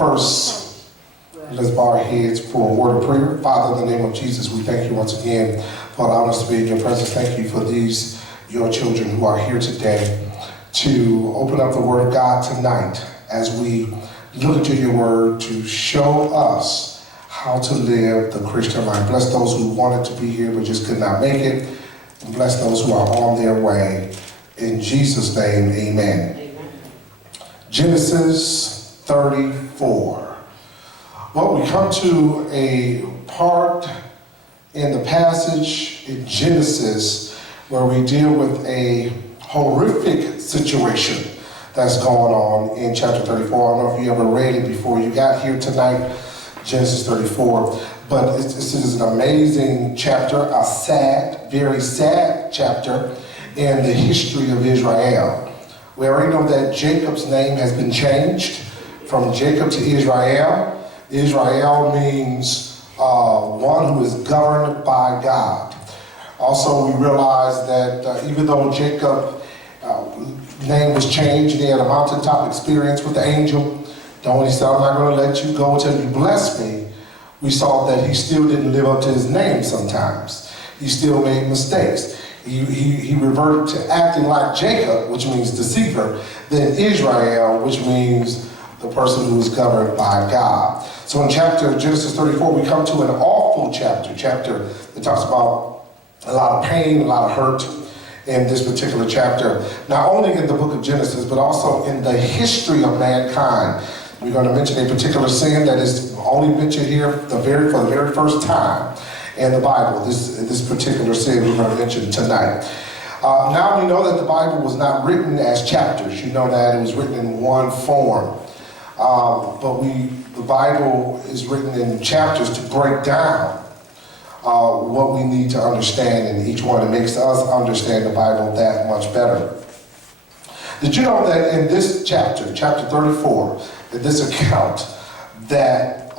First, let's bow our heads for a word of prayer. Father, in the name of Jesus, we thank you once again for allowing us to be in your presence. Thank you for these, your children who are here today to open up the word of God tonight as we look into your word to show us how to live the Christian life. Bless those who wanted to be here but just could not make it. And bless those who are on their way. In Jesus' name, amen. Genesis 34. Well, we come to a part in the passage in Genesis where we deal with a horrific situation that's going on in chapter 34. I don't know if you ever read it before you got here tonight, Genesis 34. But this is an amazing chapter, a sad, very sad chapter in the history of Israel. We already know that Jacob's name has been changed from Jacob to Israel. Israel means one who is governed by God. Also, we realize that even though Jacob's name was changed, he had a mountaintop experience with the angel. When he said, I'm not going to let you go until you bless me, we saw that he still didn't live up to his name sometimes. He still made mistakes. He reverted to acting like Jacob, which means deceiver, then Israel, which means the person who is governed by God. So in Genesis 34, we come to an awful chapter that talks about a lot of pain, a lot of hurt in this particular chapter, not only in the book of Genesis, but also in the history of mankind. We're going to mention a particular sin that is only mentioned here for the very first time in the Bible. This particular sin we're going to mention tonight. Now we know that the Bible was not written as chapters. You know that it was written in one form. But the Bible is written in chapters to break down what we need to understand in each one. It makes us understand the Bible that much better. Did you know that in this chapter 34, in this account, that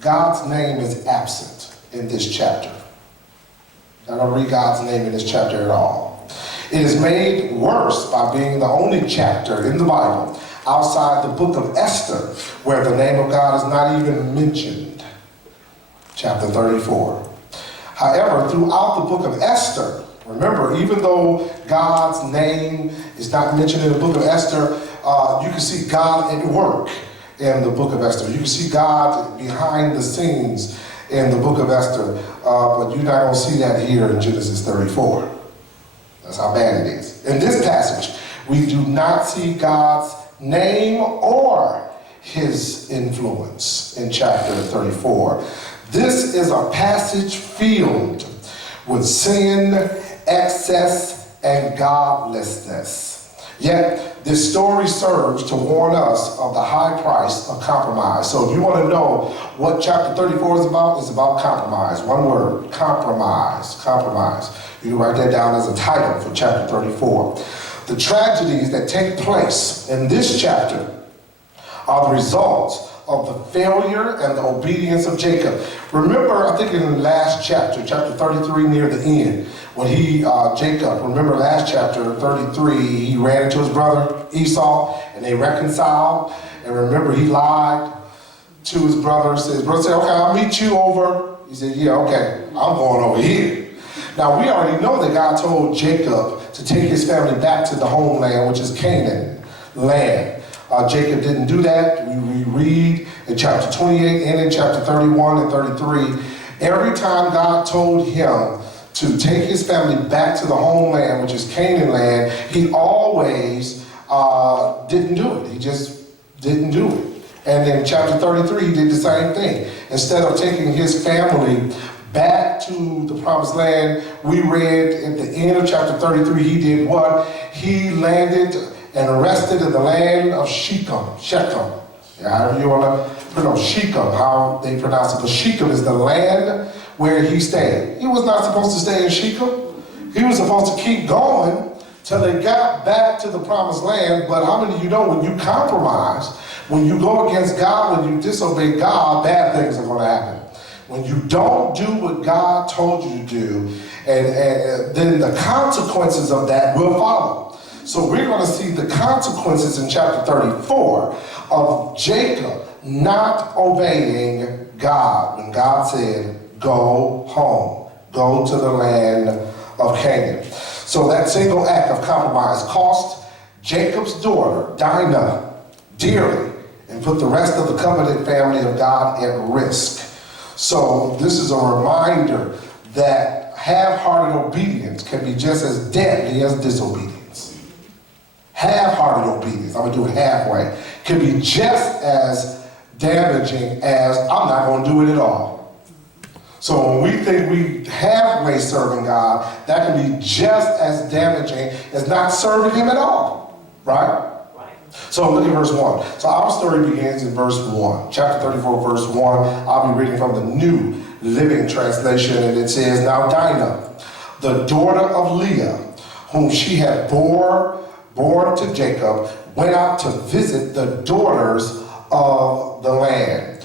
God's name is absent in this chapter? I don't read God's name in this chapter at all. It is made worse by being the only chapter in the Bible outside the book of Esther where the name of God is not even mentioned. Chapter 34. However, throughout the book of Esther, remember, even though God's name is not mentioned in the book of Esther, you can see God at work in the book of Esther. You can see God behind the scenes in the book of Esther, but you're not going to see that here in Genesis 34. That's how bad it is. In this passage, we do not see God's name or his influence in chapter 34. This is a passage filled with sin, excess, and godlessness. Yet, this story serves to warn us of the high price of compromise. So if you want to know what chapter 34 is about, it's about compromise. One word, compromise, compromise. You can write that down as a title for chapter 34. The tragedies that take place in this chapter are the results of the failure and the obedience of Jacob. Remember, I think in the last chapter 33 near the end, when Jacob, remember last chapter 33, he ran into his brother Esau and they reconciled. And remember, he lied to his brother. His brother said, okay, I'll meet you over. He said, yeah, okay, I'm going over here. Now, we already know that God told Jacob to take his family back to the homeland, which is Canaan land. Jacob didn't do that. We read in chapter 28 and in chapter 31 and 33. Every time God told him to take his family back to the homeland, which is Canaan land, he always didn't do it. He just didn't do it. And in chapter 33, he did the same thing. Instead of taking his family back to the promised land, we read at the end of chapter 33, he did what? He landed and rested in the land of Shechem. However you want to pronounce Shechem, how they pronounce it. But Shechem is the land where he stayed. He was not supposed to stay in Shechem. He was supposed to keep going till they got back to the promised land. But how many of you know when you compromise, when you go against God, when you disobey God, bad things are going to happen. When you don't do what God told you to do, and then the consequences of that will follow. So we're going to see the consequences in chapter 34 of Jacob not obeying God when God said, go home, go to the land of Canaan. So that single act of compromise cost Jacob's daughter, Dinah, dearly, and put the rest of the covenant family of God at risk. So this is a reminder that half-hearted obedience can be just as deadly as disobedience. Half-hearted obedience, I'm going to do it halfway, can be just as damaging as I'm not going to do it at all. So when we think we halfway serving God, that can be just as damaging as not serving him at all, right? So look at verse 1. So our story begins in verse 1. Chapter 34, verse 1. I'll be reading from the New Living Translation, and it says, Now Dinah, the daughter of Leah, whom she had born to Jacob, went out to visit the daughters of the land.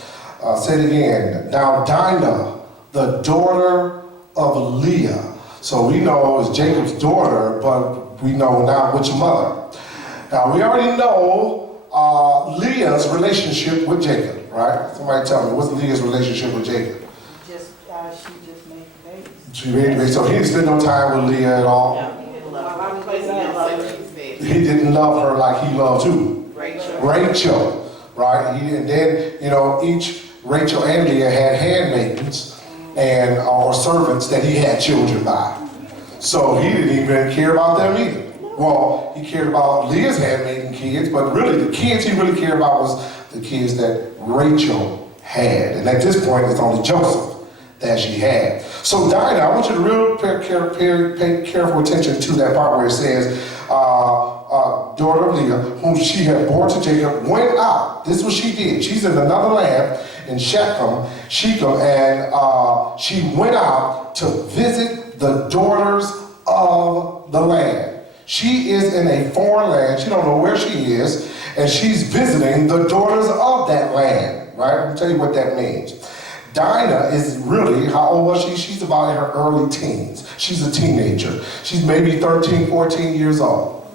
Say it again. Now Dinah, the daughter of Leah. So we know it's Jacob's daughter, but we know now which mother. Now, we already know Leah's relationship with Jacob, right? Somebody tell me, what's Leah's relationship with Jacob? She just made the babies. She made the babies. So he didn't spend no time with Leah at all? No, he didn't love her. He didn't love her like he loved who? Rachel, right? And then, each Rachel and Leah had handmaidens and or servants that he had children by. So he didn't even care about them either. Well, he cared about Leah's handmaiden kids, but really the kids he really cared about was the kids that Rachel had. And at this point, it's only Joseph that she had. So Dinah, I want you to pay careful attention to that part where it says, daughter of Leah, whom she had born to Jacob, went out. This is what she did. She's in another land in Shechem, and she went out to visit the daughters of the land. She is in a foreign land. She don't know where she is, and she's visiting the daughters of that land, right? Let me tell you what that means. Dinah is really, how old was she? She's about in her early teens. She's a teenager. She's maybe 13, 14 years old.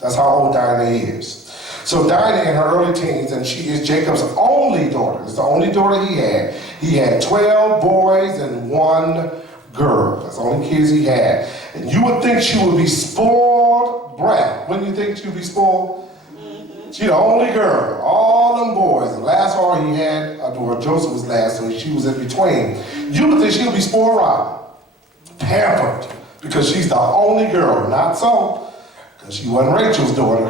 That's how old Dinah is. So Dinah in her early teens, and she is Jacob's only daughter. It's the only daughter he had. He had 12 boys and 1 girl. That's the only kids he had. And you would think she would be spoiled brat. Wouldn't you think she would be spoiled? Mm-hmm. She's the only girl. All them boys. And last one he had, Joseph was last, so she was in between. You would think she would be spoiled rotten. Pampered. Because she's the only girl. Not so. Because she wasn't Rachel's daughter.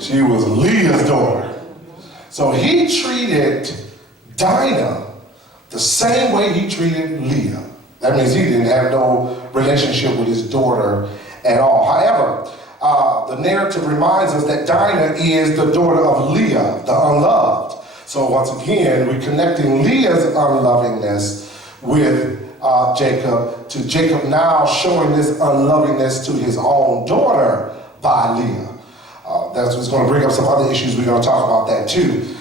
She was Leah's daughter. So he treated Dinah the same way he treated Leah. That means he didn't have no relationship with his daughter at all. However, the narrative reminds us that Dinah is the daughter of Leah, the unloved. So once again, we're connecting Leah's unlovingness with Jacob, to Jacob now showing this unlovingness to his own daughter by Leah. That's what's going to bring up some other issues. We're going to talk about that too.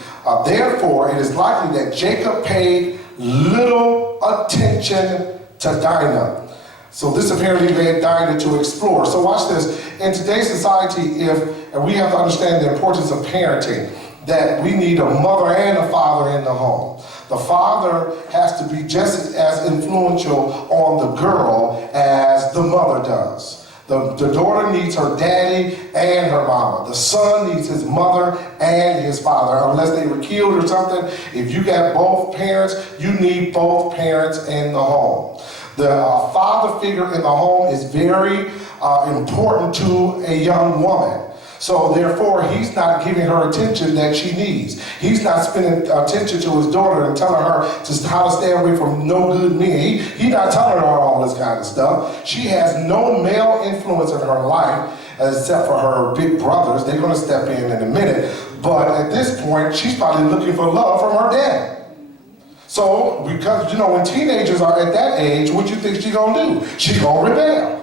Therefore, it is likely that Jacob paid little attention to Dinah. So this apparently led Dinah to explore. So watch this. In today's society, and we have to understand the importance of parenting, that we need a mother and a father in the home. The father has to be just as influential on the girl as the mother does. The daughter needs her daddy and her mama. The son needs his mother and his father. Unless they were killed or something, if you got both parents, you need both parents in the home. The father figure in the home is very important to a young woman. So therefore, he's not giving her attention that she needs. He's not spending attention to his daughter and telling her just how to stay away from no good men. He's not telling her all this kind of stuff. She has no male influence in her life except for her big brothers. They're going to step in a minute. But at this point, she's probably looking for love from her dad. So, because, when teenagers are at that age, what do you think she's going to do? She's going to rebel.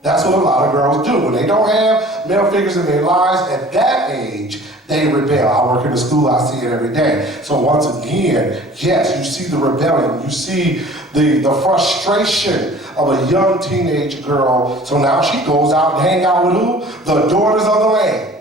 That's what a lot of girls do. When they don't have male figures in their lives at that age, they rebel. I work in the school, I see it every day. So once again, yes, you see the rebellion, you see the frustration of a young teenage girl. So now she goes out and hang out with who? The daughters of the land.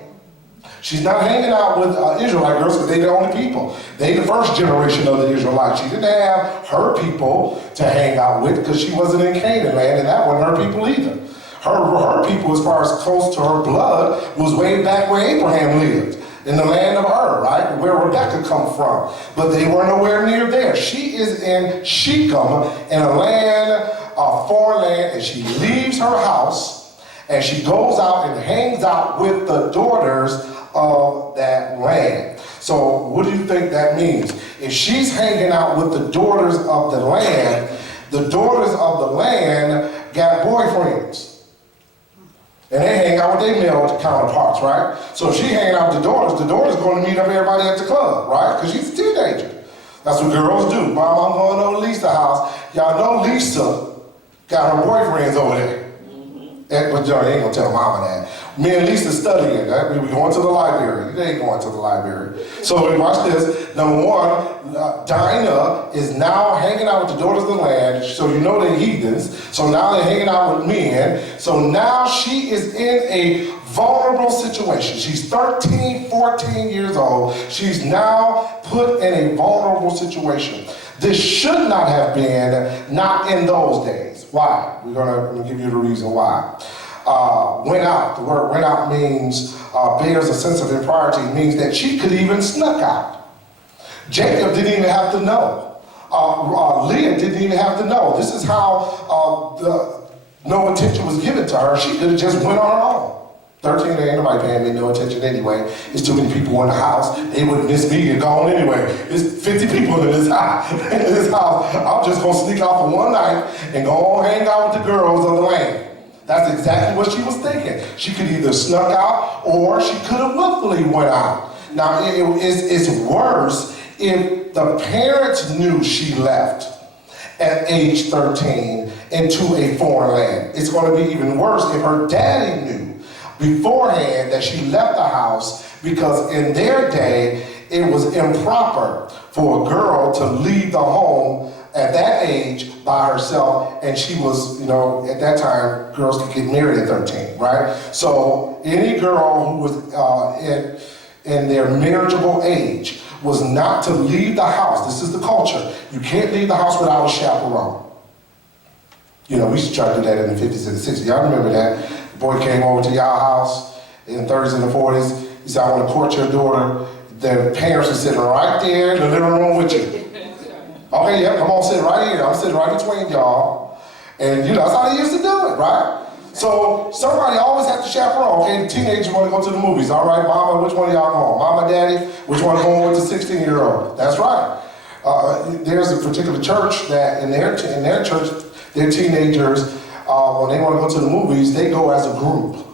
She's not hanging out with Israelite girls because they're the only people. They the first generation of the Israelites. She didn't have her people to hang out with because she wasn't in Canaan land, and that wasn't her people either. Her people, as far as close to her blood, was way back where Abraham lived, in the land of Ur, right? Where Rebecca come from. But they were nowhere near there. She is in Shechem, in a land, a foreign land, and she leaves her house, and she goes out and hangs out with the daughters of that land. So what do you think that means? If she's hanging out with the daughters of the land got boyfriends. And they hang out with their male counterparts, right? So if she hanging out with the daughters going to meet up everybody at the club, right? Because she's a teenager. That's what girls do. Mom, I'm going over to Lisa's house. Y'all know Lisa got her boyfriends over there. But Johnny ain't gonna tell mama that. Me and Lisa studying, right? We were going to the library. They ain't going to the library. So watch this. Number one, Dinah is now hanging out with the daughters of the land. So you know they're heathens. So now they're hanging out with men. So now she is in a vulnerable situation. She's 13, 14 years old. She's now put in a vulnerable situation. This should not have been not in those days. Why? We're gonna give you the reason why. Went out. The word went out means, bears a sense of impropriety, means that she could even snuck out. Jacob didn't even have to know. Leah didn't even have to know. This is how no attention was given to her. She could have just went on her own. 13, there ain't nobody paying me no attention anyway. There's too many people in the house. They wouldn't miss me and gone anyway. There's 50 people in this house. I'm just gonna sneak out for one night and go on hang out with the girls of the land. That's exactly what she was thinking. She could either snuck out or she could have willfully went out. Now it's worse if the parents knew she left at age 13 into a foreign land. It's going to be even worse if her daddy knew beforehand that she left the house, because in their day it was improper for a girl to leave the home at that age by herself, and she was, at that time girls could get married at 13, right? So any girl who was in their marriageable age was not to leave the house. This is the culture. You can't leave the house without a chaperone. We used to try to do that in the 50s and the 60s. Y'all remember that? The boy came over to y'all house in the 30s and the 40s. He said, I want to court your daughter. The parents were sitting right there in the living room with you. Okay, yeah, come on, sit right here. I'm sitting right between y'all. And that's how they used to do it, right? So somebody always had to chaperone. Okay, the teenagers want to go to the movies. All right, mama, which one of y'all going? Mama, daddy, which one going with the 16-year-old? That's right. There's a particular church that in their church, their teenagers, when they want to go to the movies, they go as a group.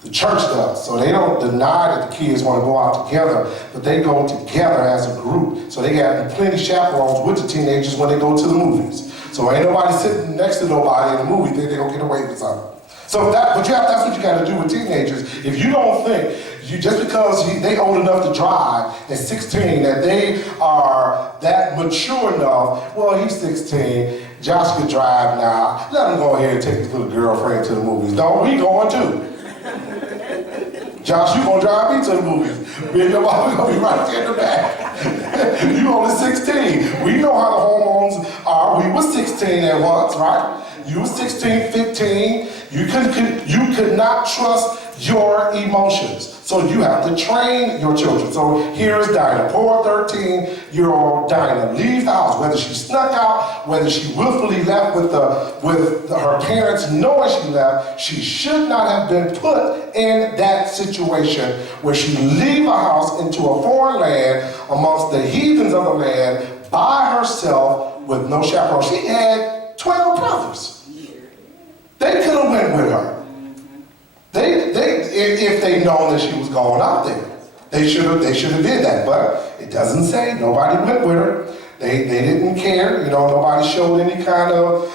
The church does. So they don't deny that the kids want to go out together, but they go together as a group. So they got plenty of chaperones with the teenagers when they go to the movies. So ain't nobody sitting next to nobody in the movie think they're going to get away with something. So that's what you got to do with teenagers. If you don't think, just because they old enough to drive at 16, that they are that mature enough, well, he's 16, Josh could drive now, let him go ahead and take his little girlfriend to the movies. No, we going too. Josh, you gonna drive me to the movies. Me and your mom gonna be right there in the back. You only 16. We know how the hormones are. We was 16 at once, right? You was 16, 15. You could not trust your emotions. So you have to train your children. So here's Dinah, poor 13-year-old Dinah, leaves the house, whether she snuck out, whether she willfully left with her parents knowing she left. She should not have been put in that situation where she leave a house into a foreign land amongst the heathens of the land by herself with no chaperone. She had 12 brothers. They could have went with her. If they'd known that she was going out there, they should have did that. But it doesn't say. Nobody went with her. They didn't care. You know, nobody showed any kind of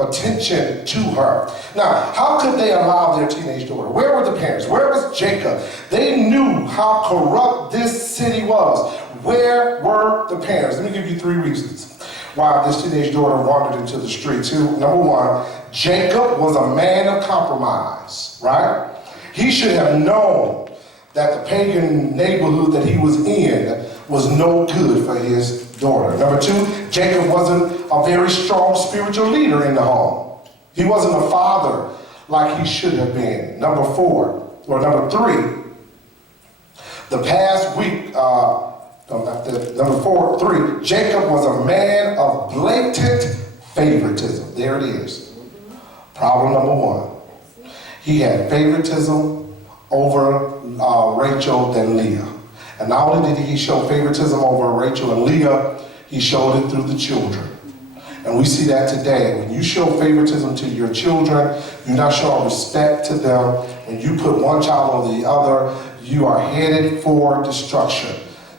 attention to her. Now, how could they allow their teenage daughter? Where were the parents? Where was Jacob? They knew how corrupt this city was. Where were the parents? Let me give you 3 reasons why this teenage daughter wandered into the streets. Number one, Jacob was a man of compromise, right? He should have known that the pagan neighborhood that he was in was no good for his daughter. Number two, Jacob wasn't a very strong spiritual leader in the home. He wasn't a father like he should have been. Number three, the past week, Jacob was a man of blatant favoritism. There it is. Problem number one. He had favoritism over Rachel than Leah. And not only did he show favoritism over Rachel and Leah, he showed it through the children. And we see that today. When you show favoritism to your children, you're not showing respect to them. When you put one child over the other, you are headed for destruction.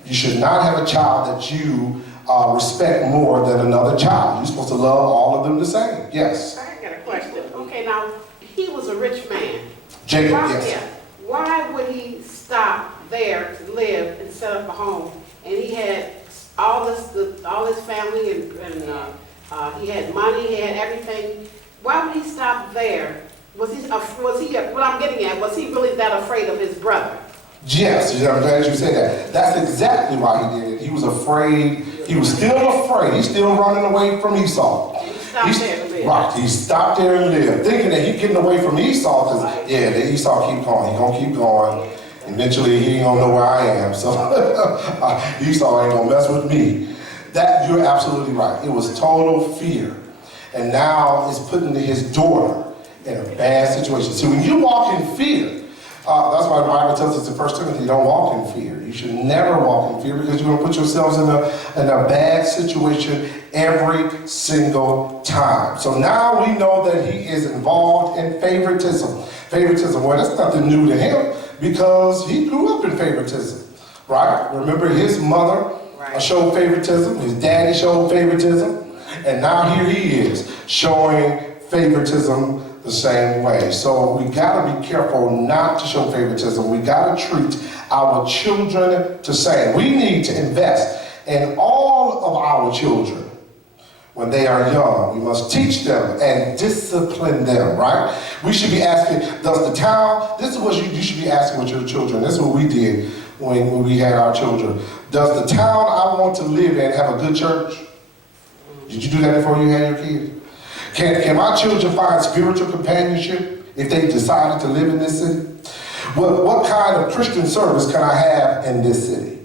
You should not have a child that you respect more than another child. You're supposed to love all of them the same. Yes? I got a question. Okay, now, he was a rich man. Jacob, Why, yes. yeah, why would he stop there to live and set up a home? And he had all his family and he had money, he had everything. Why would he stop there? What I'm getting at, was he really that afraid of his brother? Yes, I'm glad you said that. That's exactly why he did it. He was afraid. He was still afraid. He's still running away from Esau. He stopped there to live. Right, he stopped there and lived, thinking that he's getting away from Esau, because, the Esau keep going. He's going to keep going. Eventually, he ain't going to know where I am, so Esau ain't going to mess with me. That, you're absolutely right. It was total fear. And now it's putting his daughter in a bad situation. So when you walk in fear, that's why the Bible tells us in 1 Timothy, don't walk in fear. You should never walk in fear, because you're going to put yourselves in a bad situation every single time. So now we know that he is involved in favoritism. Favoritism, well, that's nothing new to him, because he grew up in favoritism, right? Remember, his mother showed favoritism, his daddy showed favoritism, and now here he is showing favoritism the same way. So we got to be careful not to show favoritism. We got to treat our children the same. We need to invest in all of our children when they are young. We must teach them and discipline them, right? We should be asking, does the town, this is what you should be asking with your children. This is what we did when we had our children. Does the town I want to live in have a good church? Did you do that before you had your kids? Can my children find spiritual companionship if they decided to live in this city? What kind of Christian service can I have in this city?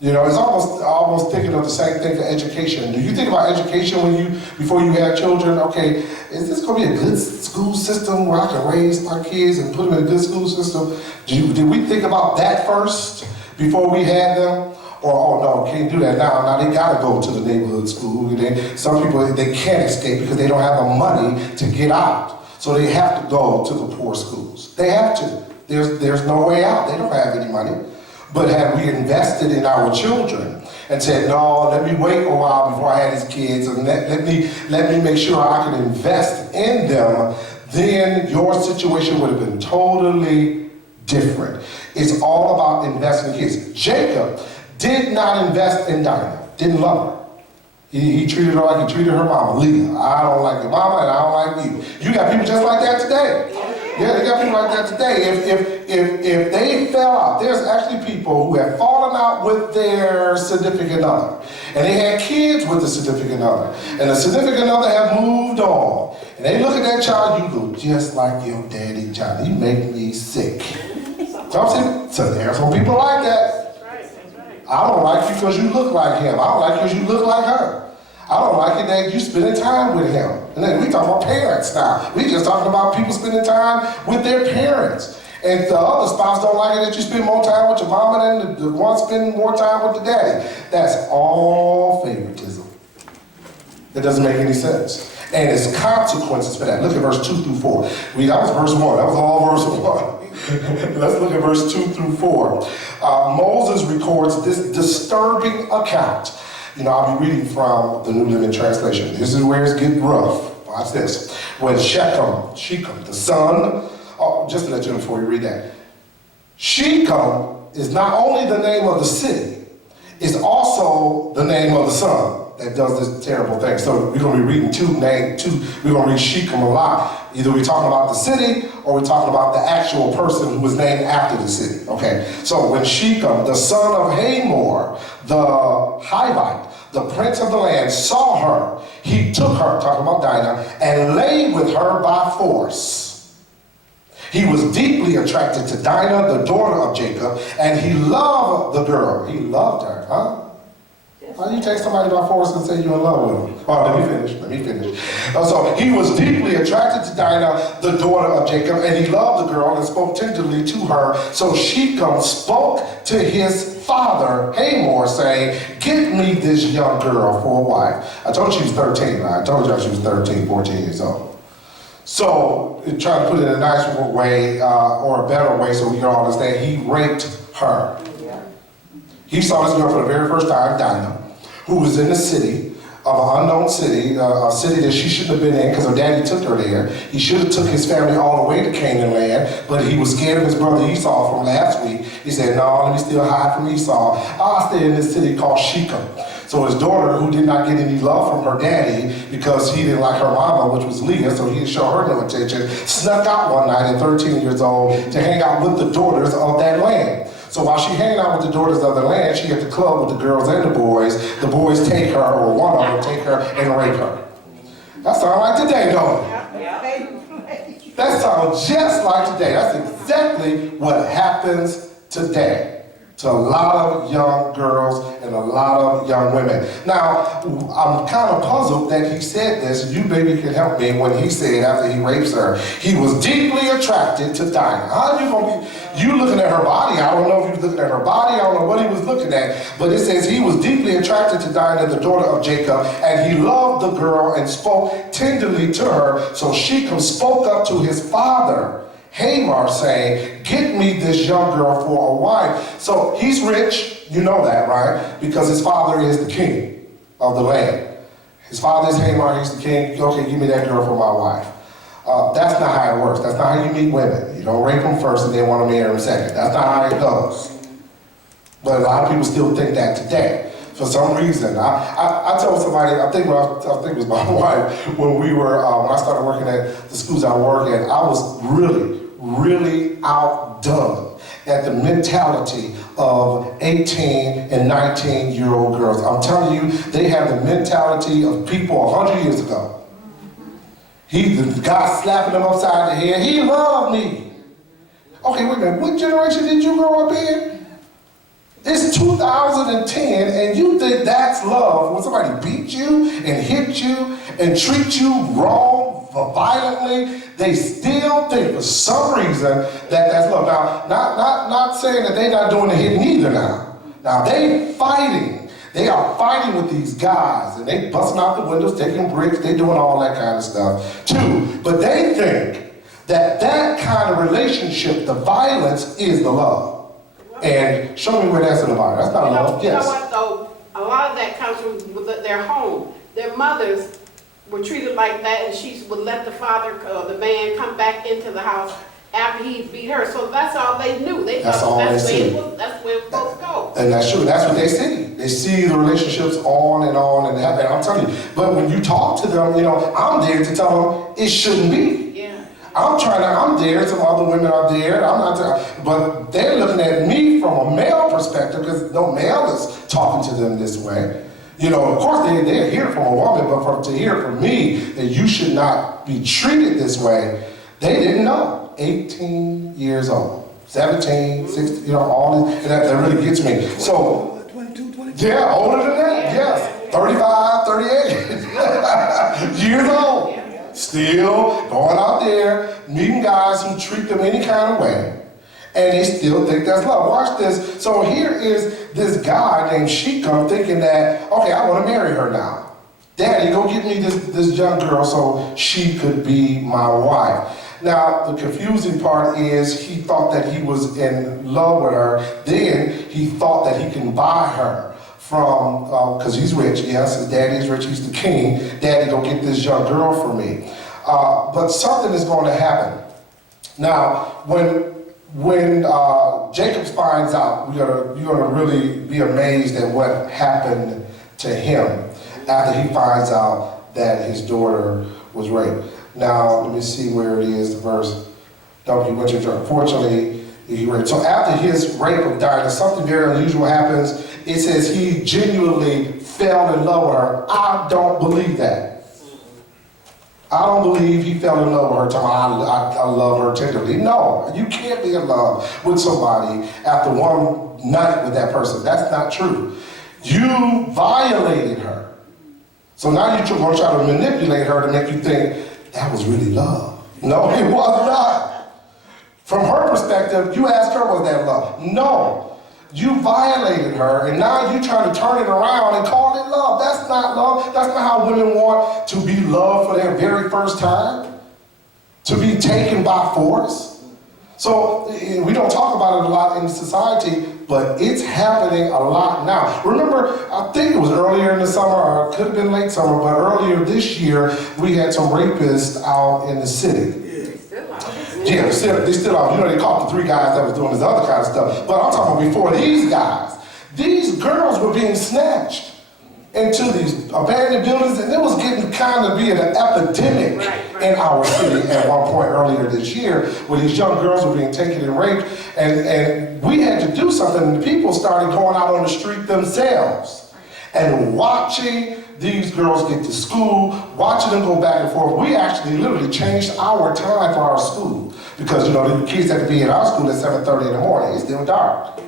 You know, it's almost thinking of the same thing for education. Do you think about education before you have children? Okay, is this going to be a good school system where I can raise my kids and put them in a good school system? Did we think about that first before we had them? Or, oh no, can't do that now. Now they gotta go to the neighborhood school. Some people, they can't escape because they don't have the money to get out. So they have to go to the poor schools. They have to. There's no way out. They don't have any money. But had we invested in our children and said, no, let me wait a while before I had these kids, and let me make sure I can invest in them, then your situation would have been totally different. It's all about investing in kids. Jacob did not invest in Dinah, didn't love her. He treated her like he treated her mama, Leah. I don't like your mama and I don't like you. You got people just like that today. Yeah, they got people like that today. If they fell out, there's actually people who have fallen out with their significant other. And they had kids with the significant other. And the significant other have moved on. And they look at that child, you go just like your daddy, Johnny. You make me sick. So there's some people like that. I don't like you because you look like him. I don't like you because you look like her. I don't like it that you spending time with him. And then we talk about parents now. We just talking about people spending time with their parents. And the other spouse don't like it that you spend more time with your mama than the one spending more time with the daddy. That's all favoritism. That doesn't make any sense. And there's consequences for that. Look at verse 2 through 4. That was verse 1. That was all verse 1. Let's look at verse 2 through 4. Moses records this disturbing account I'll be reading from the New Living Translation. This is where it's getting rough. Watch this. When Shechem, the son, just to let you know before you read that. Shechem is not only the name of the city, it's also the name of the son that does this terrible thing. So we're going to be reading we're going to read Shechem a lot. Either we're talking about the city or we're talking about the actual person who was named after the city. Okay, so when Shechem, the son of Hamor, the Hivite, the prince of the land, saw her, he took her, talking about Dinah, and lay with her by force. He was deeply attracted to Dinah, the daughter of Jacob, and he loved the girl. He loved her, huh? Why do you take somebody by force and say you're in love with them? Oh, let me finish. So he was deeply attracted to Dinah, the daughter of Jacob, and he loved the girl and spoke tenderly to her. So Shechem spoke to his father, Hamor, saying, get me this young girl for a wife. I told you she was 13, right? I told you she was 13, 14 years old. So, trying to put it in a nice way, or a better way so we can all understand, he raped her. He saw this girl for the very first time, Dinah, who was in the city of an unknown city, a city that she shouldn't have been in because her daddy took her there. He should have took his family all the way to Canaan land, but he was scared of his brother Esau from last week. He said, no, let me still hide from Esau. I'll stay in this city called Shechem. So his daughter, who did not get any love from her daddy because he didn't like her mama, which was Leah, so he didn't show her no attention, snuck out one night at 13 years old to hang out with the daughters of that land. So while she hanging out with the daughters of the land, she at the club with the girls and the boys take her, or one of them take her and rape her. That sounds like today, don't it? That sounds just like today. That's exactly what happens today to a lot of young girls and a lot of young women. Now, I'm kind of puzzled that he said this. You maybe can help me when he said after he rapes her, he was deeply attracted to Dinah. How are you going to be, you looking at her body? I don't know if he was looking at her body. I don't know what he was looking at. But it says he was deeply attracted to Dinah, the daughter of Jacob, and he loved the girl and spoke tenderly to her. So Shechem spoke up to his father, Hamor, saying, get me this young girl for a wife. So he's rich, you know that, right? Because his father is the king of the land. His father is Hamor, he's the king. Okay, give me that girl for my wife. That's not how it works. That's not how you meet women. You don't rape them first and then want to marry them second. That's not how it goes. But a lot of people still think that today. For some reason, I told somebody, I think it was my wife, when I started working at the schools I work at, I was really outdone at the mentality of 18 and 19-year-old girls. I'm telling you, they have the mentality of people 100 years ago. The guy slapping them upside the head, he loved me. Okay, wait a minute, what generation did you grow up in? It's 2010 and you think that's love when somebody beat you and hit you and treat you wrong violently. They still think for some reason that's love. Now, not saying that they're not doing the hitting either now. Now they fighting. They are fighting with these guys and they busting out the windows, taking bricks, they doing all that kind of stuff too. But they think that kind of relationship, the violence is the love. And show me where that's in the Bible. That's not love. Yes. You know what though? A lot of that comes from their home. Their mothers were treated like that, and she would let the father, the man, come back into the house after he beat her. So that's all they knew. They thought that's where it was supposed to go. And that's true. That's what they see. They see the relationships on and happen. I'm telling you. But when you talk to them, I'm there to tell them it shouldn't be. I'm there, some other women are there, but they're looking at me from a male perspective because no male is talking to them this way. Of course they're hearing from a woman, but to hear from me that you should not be treated this way, they didn't know. 18 years old, 17, 16, all this, and that really gets me. So, 22, 23. Yeah, older than that, yes. 35, 38 years old. Still going out there, meeting guys who treat them any kind of way, and they still think that's love. Watch this. So here is this guy named Shechem thinking that, okay, I want to marry her now. Daddy, go get me this young girl so she could be my wife. Now, the confusing part is he thought that he was in love with her. Then he thought that he can buy her from, because he's rich, yes, his daddy's rich, he's the king. Daddy, go get this young girl for me. But something is going to happen. Now, when Jacob finds out, you're gonna really be amazed at what happened to him after he finds out that his daughter was raped. Now, let me see where it is, the verse. No, he went to church. Fortunately, he raped. So after his rape of Dinah, something very unusual happens. It says he genuinely fell in love with her. I don't believe that. I don't believe he fell in love with her, talking about, I love her tenderly. No, you can't be in love with somebody after one night with that person. That's not true. You violated her. So now you're going to try to manipulate her to make you think that was really love. No, it was not. From her perspective, you asked her, was that love? No. You violated her, and now you're trying to turn it around and call it love. That's not love. That's not how women want to be loved for their very first time. To be taken by force. So we don't talk about it a lot in society, but it's happening a lot now. Remember, I think it was earlier in the summer, or it could have been late summer, but earlier this year, we had some rapists out in the city. Yeah, they still are. You know, they caught the 3 guys that was doing this other kind of stuff. But I'm talking about before these guys. These girls were being snatched into these abandoned buildings, and it was getting kind of being an epidemic in our city at one point earlier this year, where these young girls were being taken and raped, and we had to do something, and the people started going out on the street themselves and watching these girls get to school, watching them go back and forth. We actually literally changed our time for our school, because you know the kids had to be at our school at 7:30 in the morning. It's still dark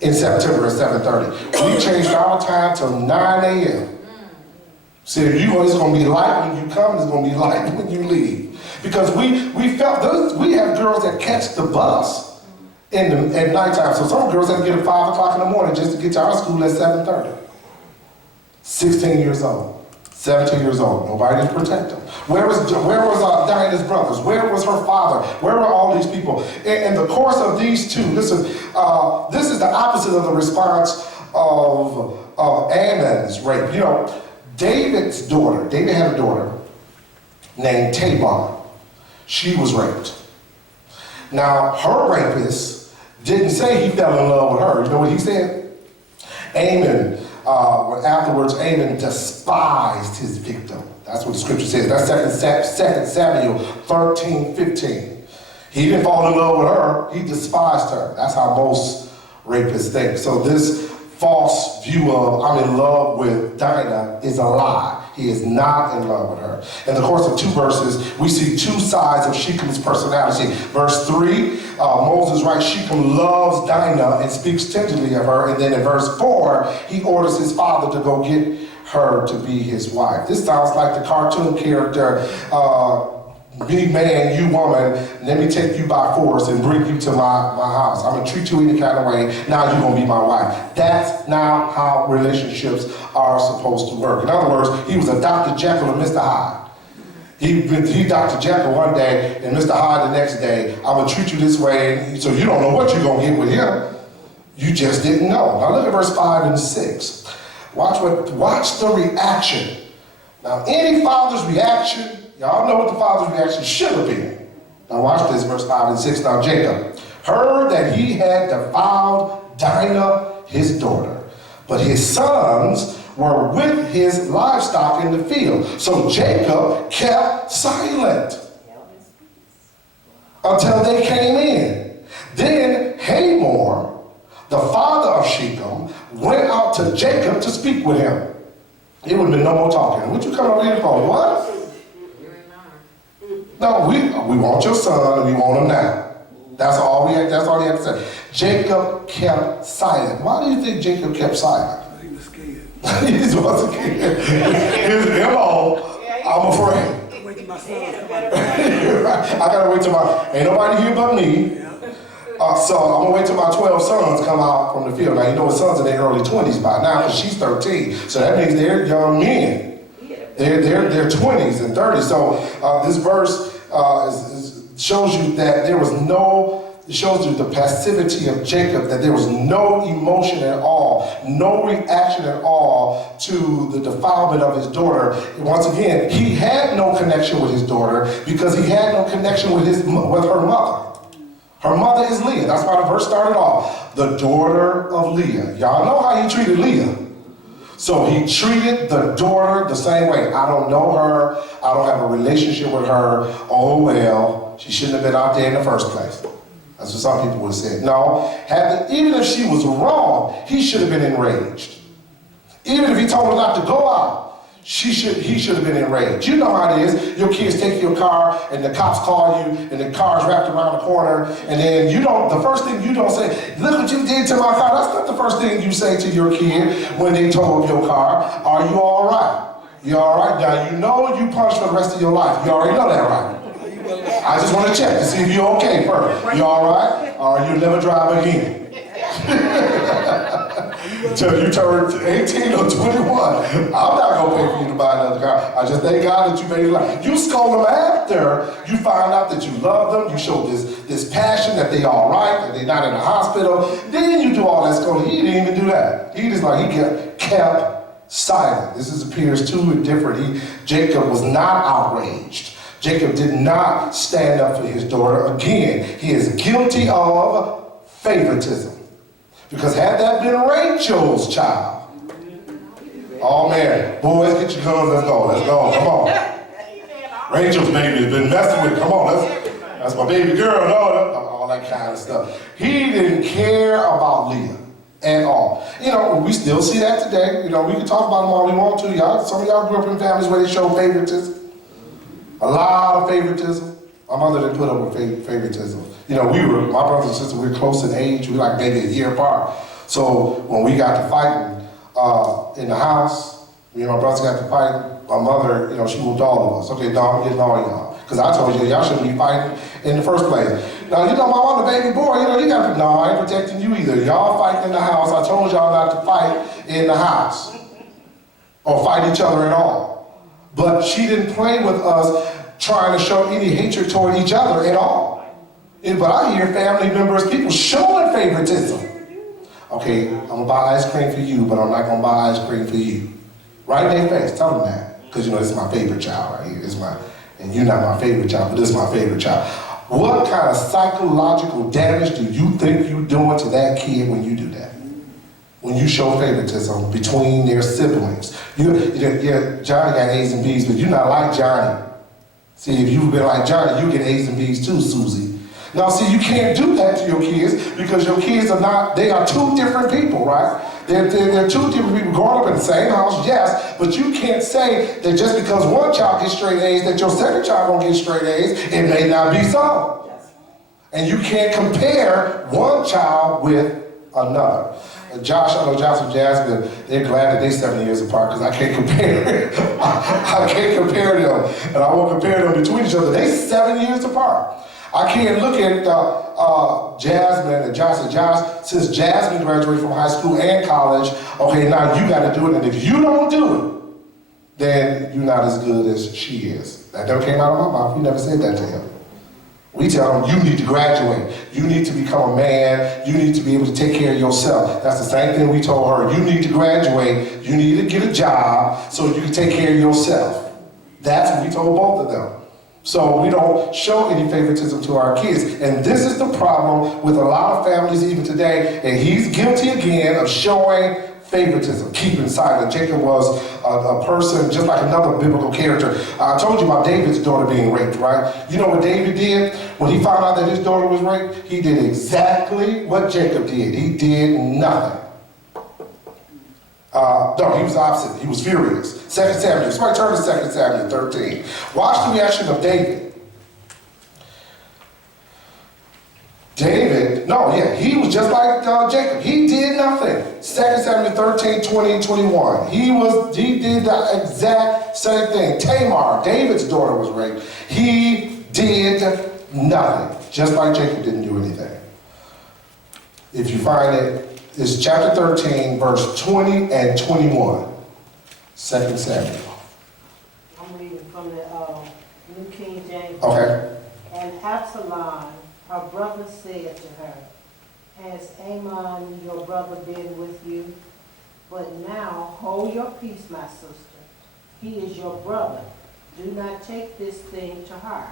in September at 7:30. We changed our time till 9 a.m. See, it's going to be light when you come, and it's going to be light when you leave. Because we felt those, we have girls that catch the bus at nighttime. So some girls have to get at 5 o'clock in the morning just to get to our school at 7:30. 16 years old, 17 years old, nobody to protect them. Where was Dinah's brothers? Where was her father? Where were all these people? In the course of these two, listen, this is the opposite of the response of Ammon's rape. You know, David had a daughter named Tamar. She was raped. Now, her rapist didn't say he fell in love with her. You know what he said? Afterwards, Amon despised his victim. That's what the scripture says. That's 2 Samuel 13:15. He didn't fall in love with her. He despised her. That's how most rapists think. So this false view of I'm in love with Dinah is a lie. He is not in love with her. In the course of 2 verses, we see 2 sides of Shechem's personality. Verse 3, Moses writes, Shechem loves Dinah and speaks tenderly of her. And then in verse 4, he orders his father to go get her to be his wife. This sounds like the cartoon character, me man, you woman, let me take you by force and bring you to my house. I'm gonna treat you any kind of way, now you're gonna be my wife. That's not how relationships are supposed to work. In other words, he was a Dr. Jekyll and Mr. Hyde. He Dr. Jekyll one day and Mr. Hyde the next day. I'm gonna treat you this way, so you don't know what you're gonna get with him. You just didn't know. Now look at verse 5 and 6. Watch the reaction. Now any father's reaction, y'all know what the father's reaction should have been. Now watch this, verse 5 and 6. Now Jacob heard that he had defiled Dinah, his daughter, but his sons were with his livestock in the field. So Jacob kept silent until they came in. Then Hamor, the father of Shechem, went out to Jacob to speak with him. It would have been no more talking. What you come over here for? What? No, we want your son and we want him now. That's all he had to say. Jacob kept silent. Why do you think Jacob kept silent? He was scared. He just wasn't scared. His MO, I'm afraid. Wait till my son I gotta wait till ain't nobody here but me. So I'm gonna wait till my 12 sons come out from the field. Now you know his sons in their early 20s by now, because she's 13. So that means they're young men. They're 20s and 30s. So this verse shows you that it shows you the passivity of Jacob, that there was no emotion at all all. No reaction at all to the defilement of his daughter. And once again, he had no connection with his daughter because he had no connection with her mother. Her mother is Leah. That's why the verse started off. The daughter of Leah. Y'all know how he treated Leah. So he treated the daughter the same way. I don't know her. I don't have a relationship with her. Oh, well, she shouldn't have been out there in the first place. That's what some people would have said. No, even if she was wrong, he should have been enraged. Even if he told her not to go out, he should have been enraged. You know how it is. Your kids take your car and the cops call you and the car's wrapped around the corner and then the first thing you don't say, look what you did to my car. That's not the first thing you say to your kid when they tow up your car. Are you all right? You all right? Now you know you punished for the rest of your life. You already know that, right? I just want to check to see if you're okay first. You all right? Or you'll never drive again. Until you turn 18 or 21. I'm not going to pay for you to buy another car. I just thank God that you made it life. You scold them after you find out that you love them. You show this passion that they all right, that they're not in the hospital. Then you do all that scolding. He didn't even do that. He kept silent. This appears too different. Jacob was not outraged. Jacob did not stand up for his daughter. Again, he is guilty of favoritism. Because had that been Rachel's child, oh man, boys, get your guns, let's go, come on. Rachel's baby has been messing with, come on, that's my baby girl, all that kind of stuff. He didn't care about Leah at all. You know, we still see that today. You know, we can talk about them all we want to, y'all. Some of y'all grew up in families where they show favoritism. A lot of favoritism. My mother didn't put up with favoritism. You know, my brothers and sisters, we were close in age. We were like maybe a year apart. So when we got to fighting in the house, me and my brothers got to fighting, my mother, you know, she moved all of us. Okay, no, I'm getting all y'all. Because I told you, y'all shouldn't be fighting in the first place. Now, you know, my mom, the baby boy, you know, you got to, no, I ain't protecting you either. Y'all fighting in the house. I told y'all not to fight in the house. Or fight each other at all. But she didn't play with us trying to show any hatred toward each other at all. But I hear family members, people showing favoritism. Okay, I'm gonna buy ice cream for you, but I'm not gonna buy ice cream for you. Right in their face, tell them that. Because you know, this is my favorite child right here. And you're not my favorite child, but this is my favorite child. What kind of psychological damage do you think you're doing to that kid when you do that? When you show favoritism between their siblings. Yeah, Johnny got A's and B's, but you're not like Johnny. See, if you've been like Johnny, you get A's and B's too, Susie. Now, see, you can't do that to your kids because your kids they are two different people, right? They're two different people growing up in the same house, yes, but you can't say that just because one child gets straight A's that your second child won't get straight A's. It may not be so. And you can't compare one child with another. Josh, I know Josh and Jasmine, they're glad that they're 7 years apart because I can't compare. I can't compare them, and I won't compare them between each other. They're 7 years apart. I can't look at Jasmine and Josh since Jasmine graduated from high school and college. Okay, now you got to do it, and if you don't do it, then you're not as good as she is. That never came out of my mouth. We never said that to him. We tell them, you need to graduate. You need to become a man. You need to be able to take care of yourself. That's the same thing we told her. You need to graduate. You need to get a job so you can take care of yourself. That's what we told both of them. So we don't show any favoritism to our kids. And this is the problem with a lot of families even today. And he's guilty again of showing favoritism, keeping silent. Jacob was a person just like another biblical character. I told you about David's daughter being raped, right? You know what David did? When he found out that his daughter was raped, he did exactly what Jacob did. He did nothing. No, he was opposite. He was furious. 2 Samuel. Somebody turn to 2 Samuel 13. Watch the reaction of David. He was just like Jacob. He did nothing. 2 Samuel 13, 20, 21. He did the exact same thing. Tamar, David's daughter, was raped. He did nothing. Just like Jacob didn't do anything. If you find it, it's chapter 13, verse 20 and 21. 2 Samuel. I'm reading from the New King James. Okay. And Absalom, her brother, said to her, has Amnon, your brother, been with you? But now hold your peace, my sister. He is your brother. Do not take this thing to heart.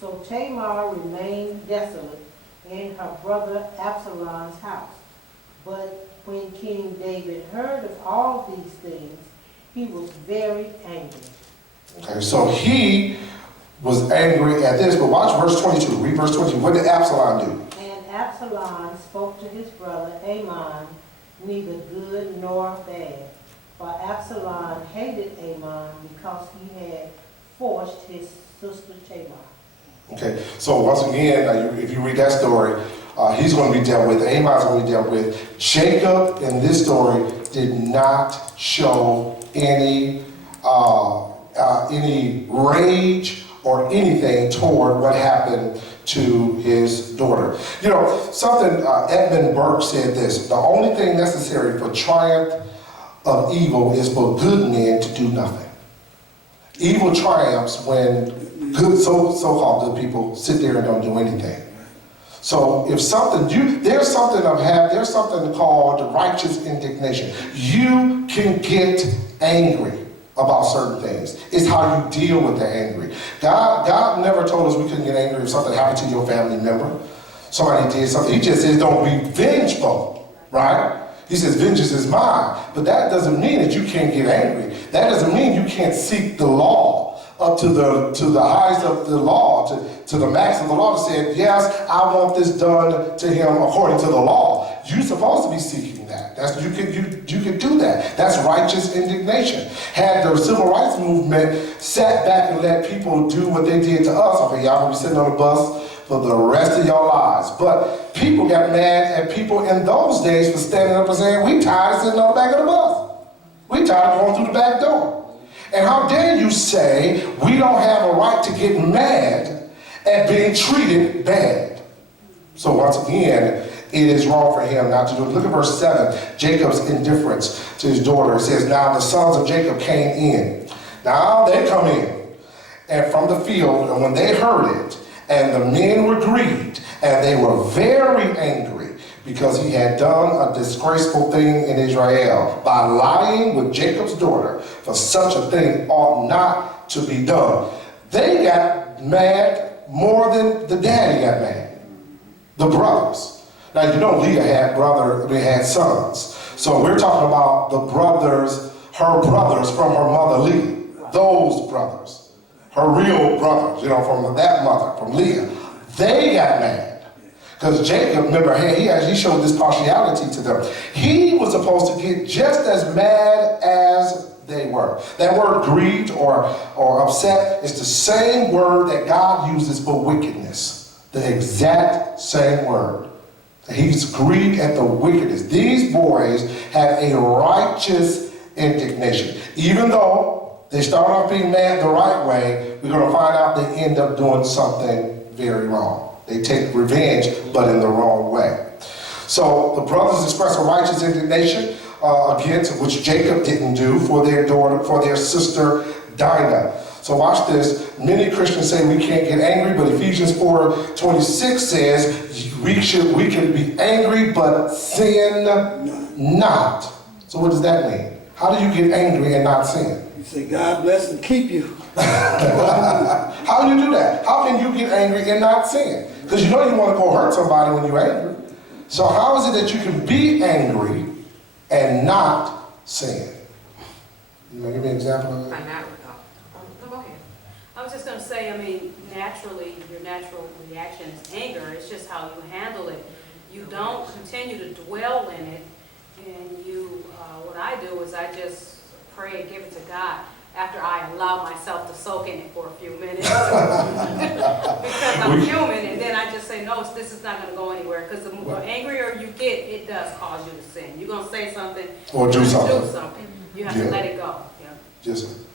So Tamar remained desolate in her brother Absalom's house. But when King David heard of all these things, he was very angry. Okay, so he was angry at this, but watch verse 22. Read verse 22. What did Absalom do? And Absalom spoke to his brother Amnon, neither good nor bad. For Absalom hated Amnon because he had forced his sister Tamar. Okay, so once again, if you read that story, he's going to be dealt with. Ammon's going to be dealt with. Jacob in this story did not show any rage or anything toward what happened to his daughter. You know, something Edmund Burke said this: the only thing necessary for triumph of evil is for good men to do nothing. Evil triumphs when good, so-called good people sit there and don't do anything. So if something, there's something called righteous indignation. You can get angry about certain things. It's how you deal with the angry. God never told us we couldn't get angry if something happened to your family member. Somebody did something. He just says don't be vengeful, right? He says vengeance is mine. But that doesn't mean that you can't get angry. That doesn't mean you can't seek the law up to the highest of the law, to the max of the law, to say, yes, I want this done to him according to the law. You're supposed to be seeking that. You can do that. That's righteous indignation. Had the civil rights movement sat back and let people do what they did to us, okay, y'all gonna be sitting on the bus for the rest of your lives. But people got mad at people in those days for standing up and saying, we tired of sitting on the back of the bus. We tired of going through the back door. And how dare you say we don't have a right to get mad at being treated bad? So once again, it is wrong for him not to do it. Look at verse 7, Jacob's indifference to his daughter. It says, now the sons of Jacob came in. Now they come in and from the field, and when they heard it, and the men were grieved, and they were very angry, because he had done a disgraceful thing in Israel by lying with Jacob's daughter, for such a thing ought not to be done. They got mad more than the daddy got mad, the brothers. Now you know Leah had sons. So we're talking about the brothers, her brothers from her mother Leah, those brothers, her real brothers, from that mother, from Leah. They got mad. Because Jacob, remember, he showed this partiality to them. He was supposed to get just as mad as they were. That word grieved or upset is the same word that God uses for wickedness. The exact same word. He's grieved at the wickedness. These boys had a righteous indignation. Even though they start off being mad the right way, we're going to find out they end up doing something very wrong. They take revenge, but in the wrong way. So the brothers express a righteous indignation against, which Jacob didn't do, for their daughter, for their sister Dinah. So watch this. Many Christians say we can't get angry, but Ephesians 4:26 says we can be angry, but sin not. So what does that mean? How do you get angry and not sin? You say, God bless and keep you. How do you do that? How can you get angry and not sin? Because you know you want to go hurt somebody when you're angry. So how is it that you can be angry and not sin? You want to give me an example of that? Go ahead. I was just going to say, naturally, your natural reaction is anger. It's just how you handle it. You don't continue to dwell in it. And what I do is I just pray and give it to God after I allow myself to soak in it for a few minutes. Because I'm human, and then I just say, no, this is not going to go anywhere. Because the more angrier you get, it does cause you to sin. You're going to say something or do something. You have to let it go. Yeah. Just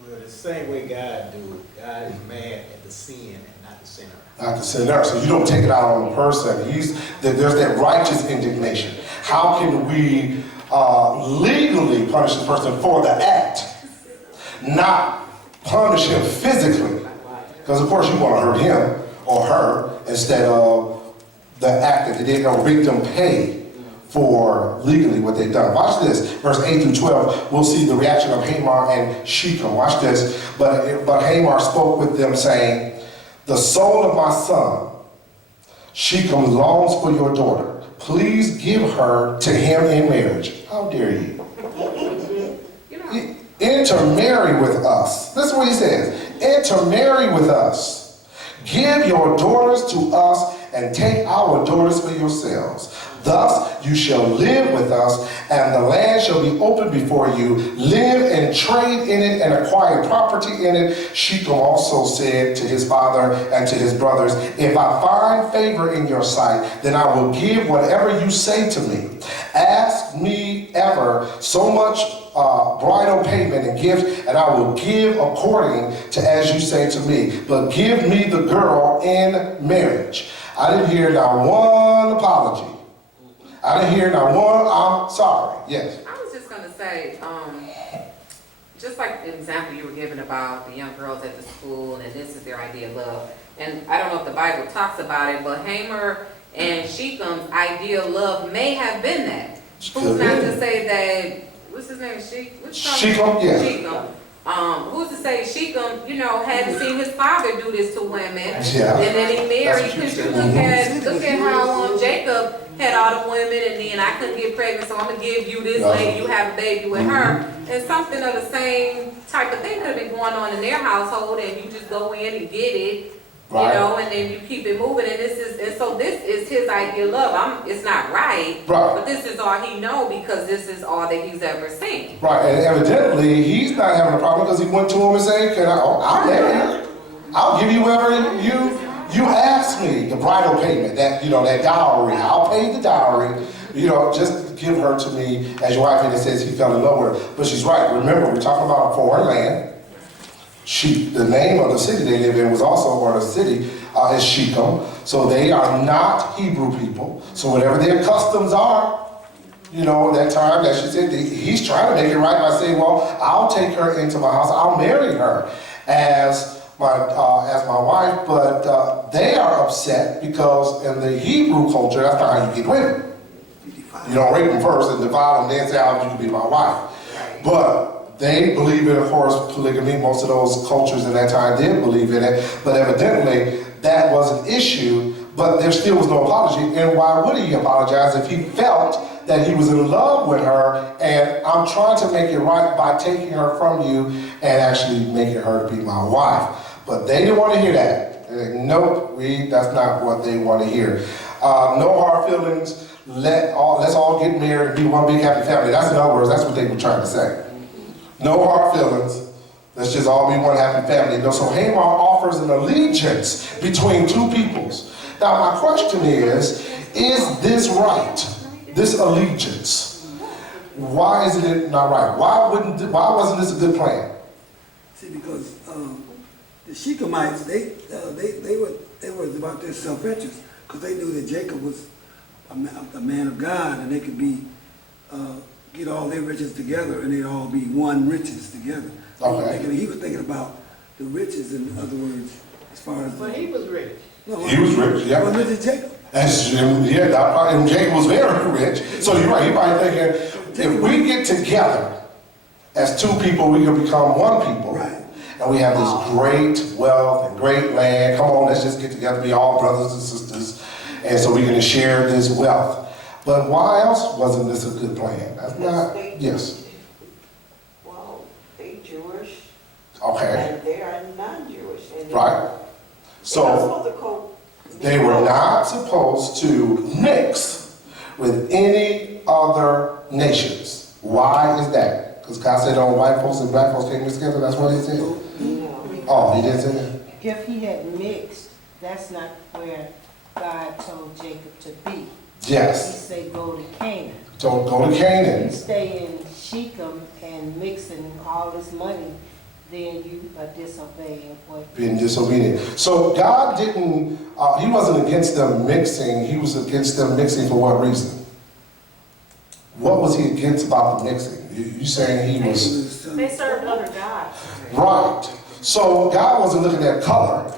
Well, the same way God do it. God is mad at the sin and not the sinner. not the sinner. So you don't take it out on the person. There's that righteous indignation. How can we legally punish this person for the act, not punish him physically? Because of course you want to hurt him or her instead of the act that they did, or make them pay for legally what they've done. Watch this, verse 8 through 12, we'll see the reaction of Hamor and Shechem. Watch this. But Hamor spoke with them, saying, the soul of my son, Shechem, longs for your daughter. Please give her to him in marriage. How dare you? Intermarry with us. Listen what he says. Intermarry with us. Give your daughters to us and take our daughters for yourselves. Thus you shall live with us, and the land shall be open before you. Live and trade in it and acquire property in it. Shechem also said to his father and to his brothers, if I find favor in your sight, then I will give whatever you say to me. Ask me ever so much bridal payment and gift, and I will give according to as you say to me. But give me the girl in marriage. I didn't hear not one apology. I didn't hear not one, I'm sorry. Yes. I was just gonna say, just like the example you were giving about the young girls at the school, and this is their idea of love. And I don't know if the Bible talks about it, but Hamor and Shechem's idea of love may have been that. Who's not to say that, what's his name, Shechem, yeah. Shechem. Who's to say Shechem, hadn't seen his father do this to women, Yeah. and then he married. Could you look at how Jacob had all the women, and then I couldn't get pregnant, so I'm gonna give you this lady, you have a baby with her. And something of the same type of thing could have been going on in their household, and you just go in and get it, Right. and then you keep it moving. And so this is his idea of love. It's not right, Right. but this is all he know because this is all that he's ever seen. Right, and evidently, he's not having a problem because he went to him and said, I'll marry her. I'll give you whatever you ask me, the bridal payment, that dowry. I'll pay the dowry, just give her to me as your wife. And it says he fell in love with her. But she's right. Remember, we're talking about a foreign land. The name of the city they live in was also, or the city is Shechem. So they are not Hebrew people. So whatever their customs are, that time that she said, he's trying to make it right by saying, well, I'll take her into my house. I'll marry her as my wife. But they are upset because in the Hebrew culture, that's not how you get women. You don't rape them first and defile them, then say, oh, you can be my wife. But they believe in, of course, polygamy. Most of those cultures in that time did believe in it. But evidently, that was an issue, but there still was no apology. And why would he apologize if he felt that he was in love with her, and I'm trying to make it right by taking her from you and actually making her to be my wife. But they didn't want to hear that. They're like, nope, that's not what they want to hear. No hard feelings. Let's all get married and be one big happy family. That's, in other words, that's what they were trying to say. No hard feelings. Let's just all be one happy family. So Hamor offers an allegiance between two peoples. Now my question is this right? This allegiance? Why isn't it not right? Why wasn't this a good plan? See, because the Shechemites, they were about their self-interest, because they knew that Jacob was a man of God, and they could get all their riches together, and they'd all be one riches together. Okay. He was thinking about the riches, in other words, as far as. But he was rich. No, He was rich, yeah. Well, look at Jacob. And Jacob was very rich. So you're right, he probably thinking, if we get together as two people, we can become one people. Right. And we have this great wealth and great land. Come on, let's just get together, be all brothers and sisters. And so we can share this wealth. But why else wasn't this a good plan? That's not, yes. Well, they Jewish. Okay, And they are non-Jewish. And right. So they were not supposed to mix with any other nations. Why is that? Because God said, oh, white folks and black folks can't mix together, that's what he said? No. Oh, he didn't say that? If he had mixed, that's not where God told Jacob to be. He Yes. said, go to Canaan. Don't go to You Canaan. stay in Shechem and mixing all this money, then you are disobeying what. Being disobedient. So God didn't, he wasn't against them mixing, he was against them mixing for what reason? What was he against about the mixing? You saying he was... They served other gods. Right. So God wasn't looking at color,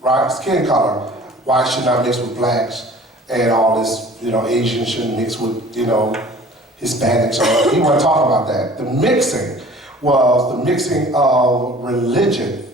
right? Skin color. White should not mix with blacks, and all this, Asian shouldn't mix with, Hispanics. He wasn't talking about that. The mixing was the mixing of religion.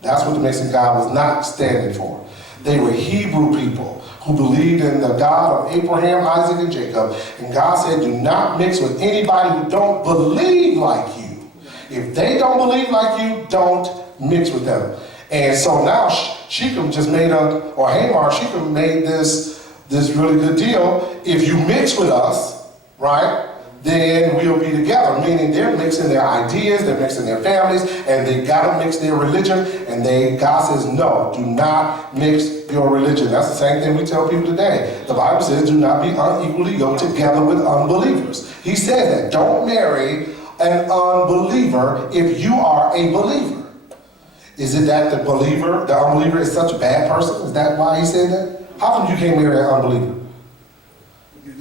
That's what the mixing God was not standing for. They were Hebrew people who believed in the God of Abraham, Isaac, and Jacob. And God said, do not mix with anybody who don't believe like you. If they don't believe like you, don't mix with them. And so now Shechem just made Shechem made this really good deal. If you mix with us, right, then we'll be together. Meaning they're mixing their ideas, they're mixing their families, and they gotta mix their religion. And God says, no, do not mix your religion. That's the same thing we tell people today. The Bible says, do not be unequally yoked together with unbelievers. He says that. Don't marry an unbeliever if you are a believer. Is it that the unbeliever is such a bad person? Is that why he said that? How come you can't marry an unbeliever?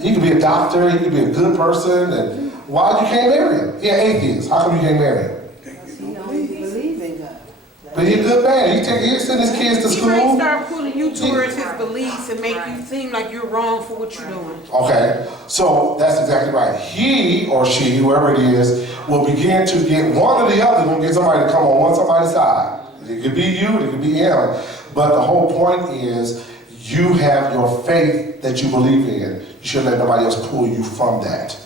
He could be a doctor, he could be a good person, and why you can't marry him? He an atheist. How come you can't marry him? Because he don't believe in God. But he's a good man. He send his kids to He may school. start pulling you towards his beliefs and make you seem like you're wrong for what you're doing. Okay, so that's exactly right. He or she, whoever it is, will begin to get one or the other, will get somebody to come on somebody's side. It could be you, it could be him. But the whole point is, you have your faith that you believe in. You shouldn't let nobody else pull you from that.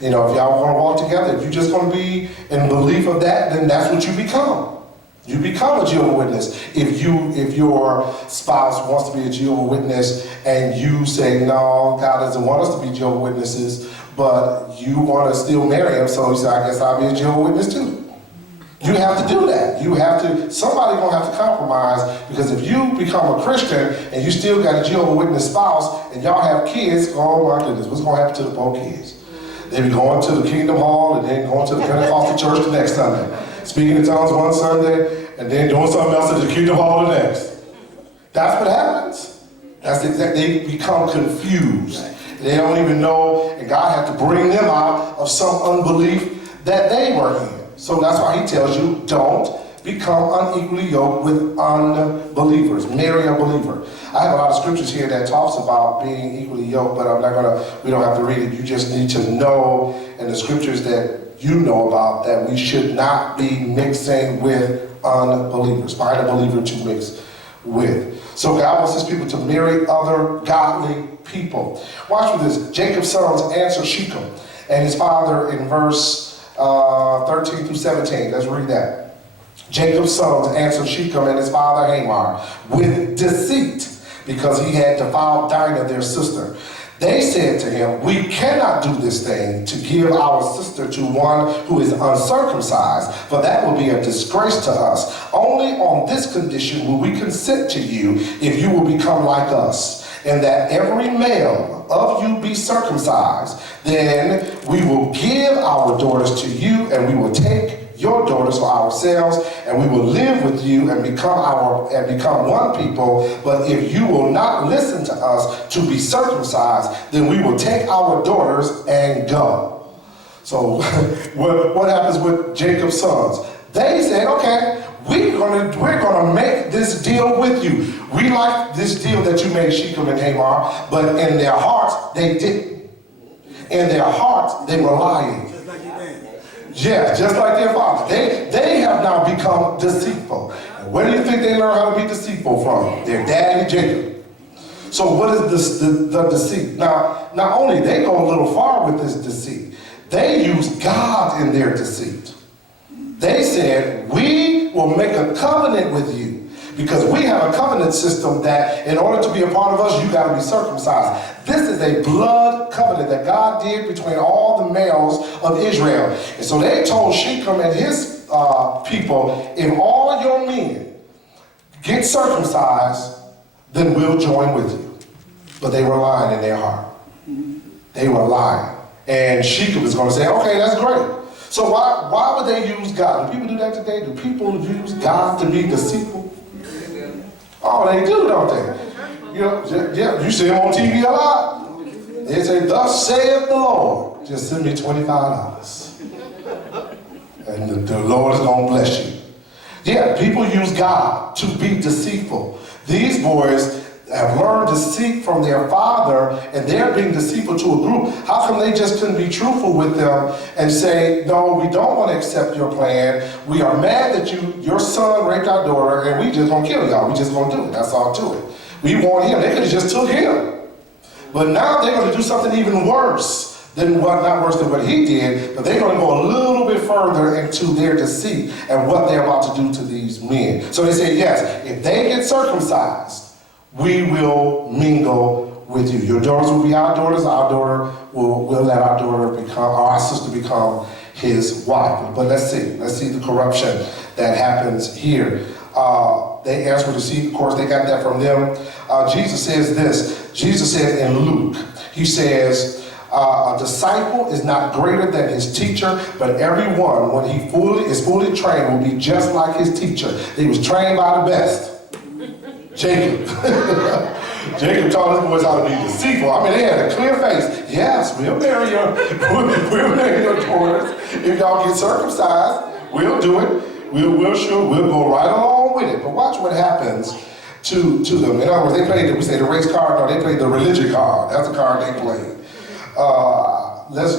If y'all want to walk together, if you're just going to be in belief of that, then that's what you become. You become a Jehovah's Witness. If your spouse wants to be a Jehovah's Witness and you say, no, God doesn't want us to be Jehovah's Witnesses, but you want to still marry him, so you say, I guess I'll be a Jehovah's Witness too. You have to do that. Somebody's going to have to compromise, because if you become a Christian and you still got a Jehovah's Witness spouse and y'all have kids, oh my goodness, what's going to happen to the poor kids? They be going to the Kingdom Hall and then going to the Pentecostal church the next Sunday. Speaking in tongues one Sunday and then doing something else at the Kingdom Hall the next. That's what happens. They become confused. They don't even know, and God had to bring them out of some unbelief that they were in. So that's why he tells you, don't become unequally yoked with unbelievers. Marry a believer. I have a lot of scriptures here that talks about being equally yoked, but we don't have to read it. You just need to know in the scriptures that you know about that we should not be mixing with unbelievers. Find a believer to mix with. So God wants his people to marry other godly people. Watch with this. Jacob's sons answer Shechem and his father in verse 13 through 17. Let's read that. Jacob's sons answered Shechem and his father Hamor with deceit, because he had defiled Dinah, their sister. They said to him, we cannot do this thing to give our sister to one who is uncircumcised, for that will be a disgrace to us. Only on this condition will we consent to you, if you will become like us, and that every male of you be circumcised. Then we will give our daughters to you, and we will take your daughters for ourselves, and we will live with you and become one people. But if you will not listen to us to be circumcised, then we will take our daughters and go. So what happens with Jacob's sons? They said, okay, we're gonna make this deal with you. We like this deal that you made, Shechem and Hamor, but in their hearts they didn't. In their hearts they were lying. Just like your dad. Yeah, just like their father. They have now become deceitful. And where do you think they learn how to be deceitful from? Their daddy Jacob. So what is the deceit? Now, not only they go a little far with this deceit, they use God in their deceit. They said, we will make a covenant with you, because we have a covenant system that in order to be a part of us, you got to be circumcised. This is a blood covenant that God did between all the males of Israel. And so they told Shechem and his people, if all your men get circumcised, then we'll join with you. But they were lying in their heart. They were lying. And Shechem is going to say, okay, that's great. So why would they use God? Do people do that today? Do people use God to be deceitful? Oh, they do, don't they? Yeah, you see them on TV a lot. They say, thus saith the Lord. Just send me $25. And the Lord is going to bless you. Yeah, people use God to be deceitful. These boys, have learned deceit from their father, and they're being deceitful to a group, how come they just couldn't be truthful with them and say, no, we don't want to accept your plan. We are mad that your son raped our daughter, and we just gonna kill y'all. We just gonna do it. That's all to it. We want him. They could have just took him. But now they're gonna do something even worse than not worse than what he did, but they're gonna go a little bit further into their deceit and what they're about to do to these men. So they say, yes, if they get circumcised, we will mingle with you. Your daughters will be our daughters. Our daughter will let our daughter become, or our sister become his wife. But let's see the corruption that happens here. They answer with deceit. Of course, they got that from them. Jesus says this. Jesus said in Luke, he says, a disciple is not greater than his teacher, but everyone, when he is fully trained, will be just like his teacher. He was trained by the best. Jacob. Jacob taught his boys how to be deceitful. I mean, they had a clear face. Yes, we'll marry your daughters. If y'all get circumcised, we'll do it. We'll go right along with it. But watch what happens to them. In other words, they played, we say the race card, no, they played the religion card. That's the card they played.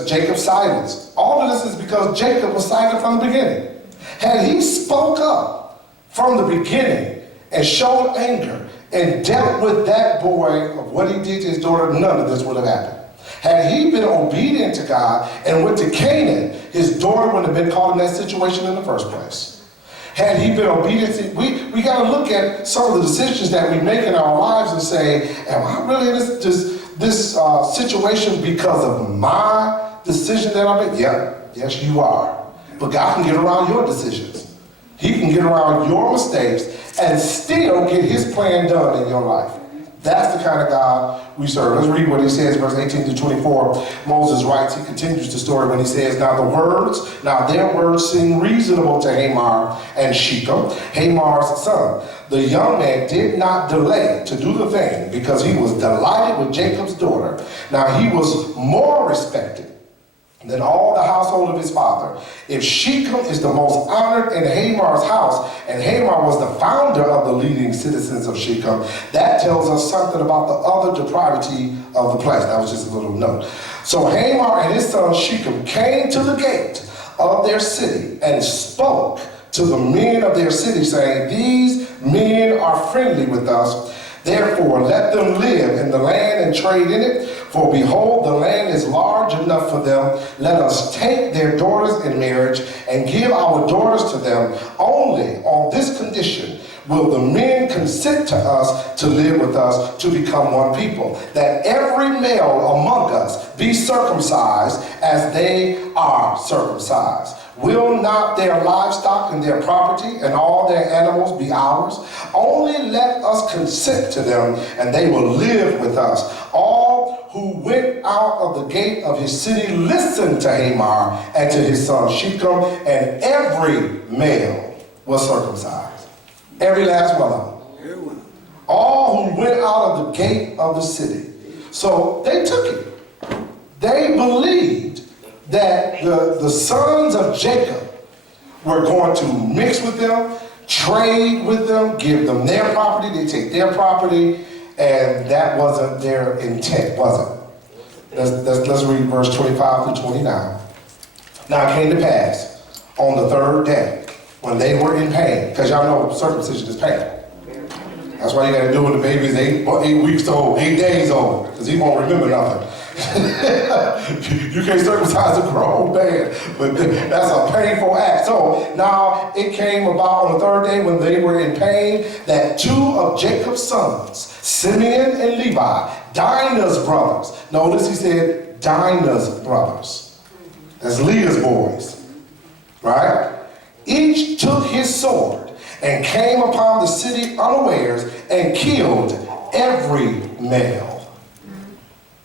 Jacob silenced. All of this is because Jacob was silent from the beginning. Had he spoke up from the beginning and showed anger and dealt with that boy of what he did to his daughter, none of this would have happened. Had he been obedient to God and went to Canaan, his daughter wouldn't have been caught in that situation in the first place. Had he been obedient to, we got to look at some of the decisions that we make in our lives and say, am I really in this situation because of my decision that I made? Yeah, yes you are. But God can get around your decisions. He can get around your mistakes and still get his plan done in your life. That's the kind of God we serve. Let's read what he says, verse 18 to 24. Moses writes, he continues the story when he says, now their words seemed reasonable to Hamor and Shechem, Hamor's son. The young man did not delay to do the thing because he was delighted with Jacob's daughter. Now he was more respected than all the household of his father. If Shechem is the most honored in Hamor's house, and Hamor was the founder of the leading citizens of Shechem, that tells us something about the other depravity of the place. That was just a little note. So Hamor and his son Shechem came to the gate of their city and spoke to the men of their city, saying, these men are friendly with us. Therefore, let them live in the land and trade in it. For behold, the land is large enough for them. Let us take their daughters in marriage and give our daughters to them. Only on this condition will the men consent to us to live with us to become one people, that every male among us be circumcised as they are circumcised. Will not their livestock and their property and all their animals be ours? Only let us consent to them, and they will live with us. All who went out of the gate of his city listened to Hamor and to his son Shechem, and every male was circumcised. Every last one of them. Everyone. All who went out of the gate of the city. So they took it. They believed that the sons of Jacob were going to mix with them, trade with them, give them their property, they take their property, and that wasn't their intent, was it? Let's read verse 25 through 29. Now it came to pass on the third day when they were in pain, because y'all know circumcision is painful. That's why you got to do when the baby is 8 weeks old, 8 days old, because he won't remember nothing. You can't circumcise a grown man, but that's a painful act. So now it came about on the third day when they were in pain that two of Jacob's sons, Simeon and Levi, Dinah's brothers. Notice he said Dinah's brothers. That's Leah's boys, right? Each took his sword and came upon the city unawares and killed every male.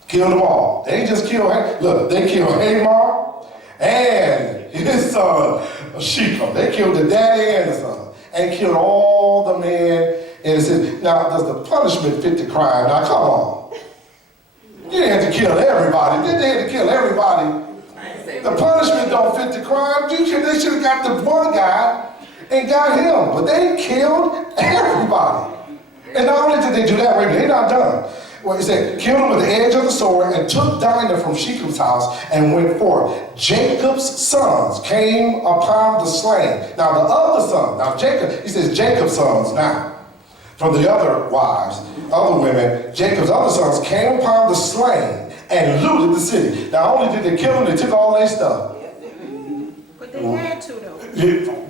Killed them all. They just killed, look, they killed Hamor and his son Shechem. They killed the daddy and the son. And killed all the men in the city. Now, does the punishment fit the crime? Now, come on. You didn't have to kill everybody. They had to kill everybody. The punishment don't fit the crime. They should have got the one guy and got him. But they killed everybody. And not only did they do that, wait, they're not done. Well, it said, killed him with the edge of the sword and took Dinah from Shechem's house and went forth. Jacob's sons came upon the slain. Now the other sons, now Jacob, he says Jacob's sons now. From the other wives, other women, Jacob's other sons came upon the slain and looted the city. Not only did they kill him, they took all their stuff. But they had to though.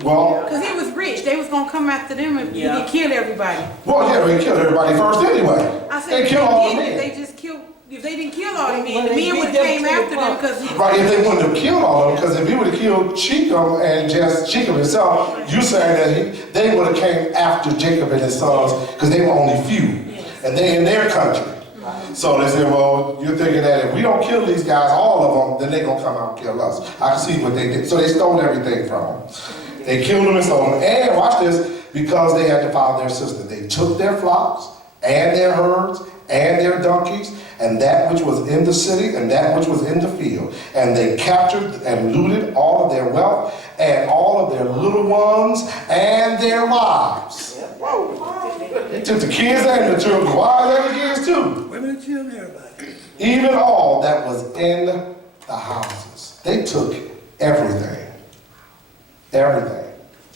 Well, Because he was rich. They was gonna come after them and he killed everybody. they killed everybody first anyway. I said, They if killed all the they did, men. they just killed, if they didn't kill all the men, Well, the they men beat would have them came to the after them punch. because he. Right, if they wouldn't have killed all of them, because if he would have killed Shechem and just Shechem himself, you saying that they would have came after Jacob and his sons, because they were only few, and they in their country. So they said, well, you're thinking that if we don't kill these guys, all of them, then they're going to come out and kill us. I can see what they did. So they stole everything from them. They killed them and stole them. And watch this, because they had defiled their sister. They took their flocks and their herds and their donkeys and that which was in the city and that which was in the field. And they captured and looted all of their wealth and all of their little ones and their wives. They took the kids and the children, wives and the kids too. Women and children, everybody. Even all that was in the houses. They took everything. Everything.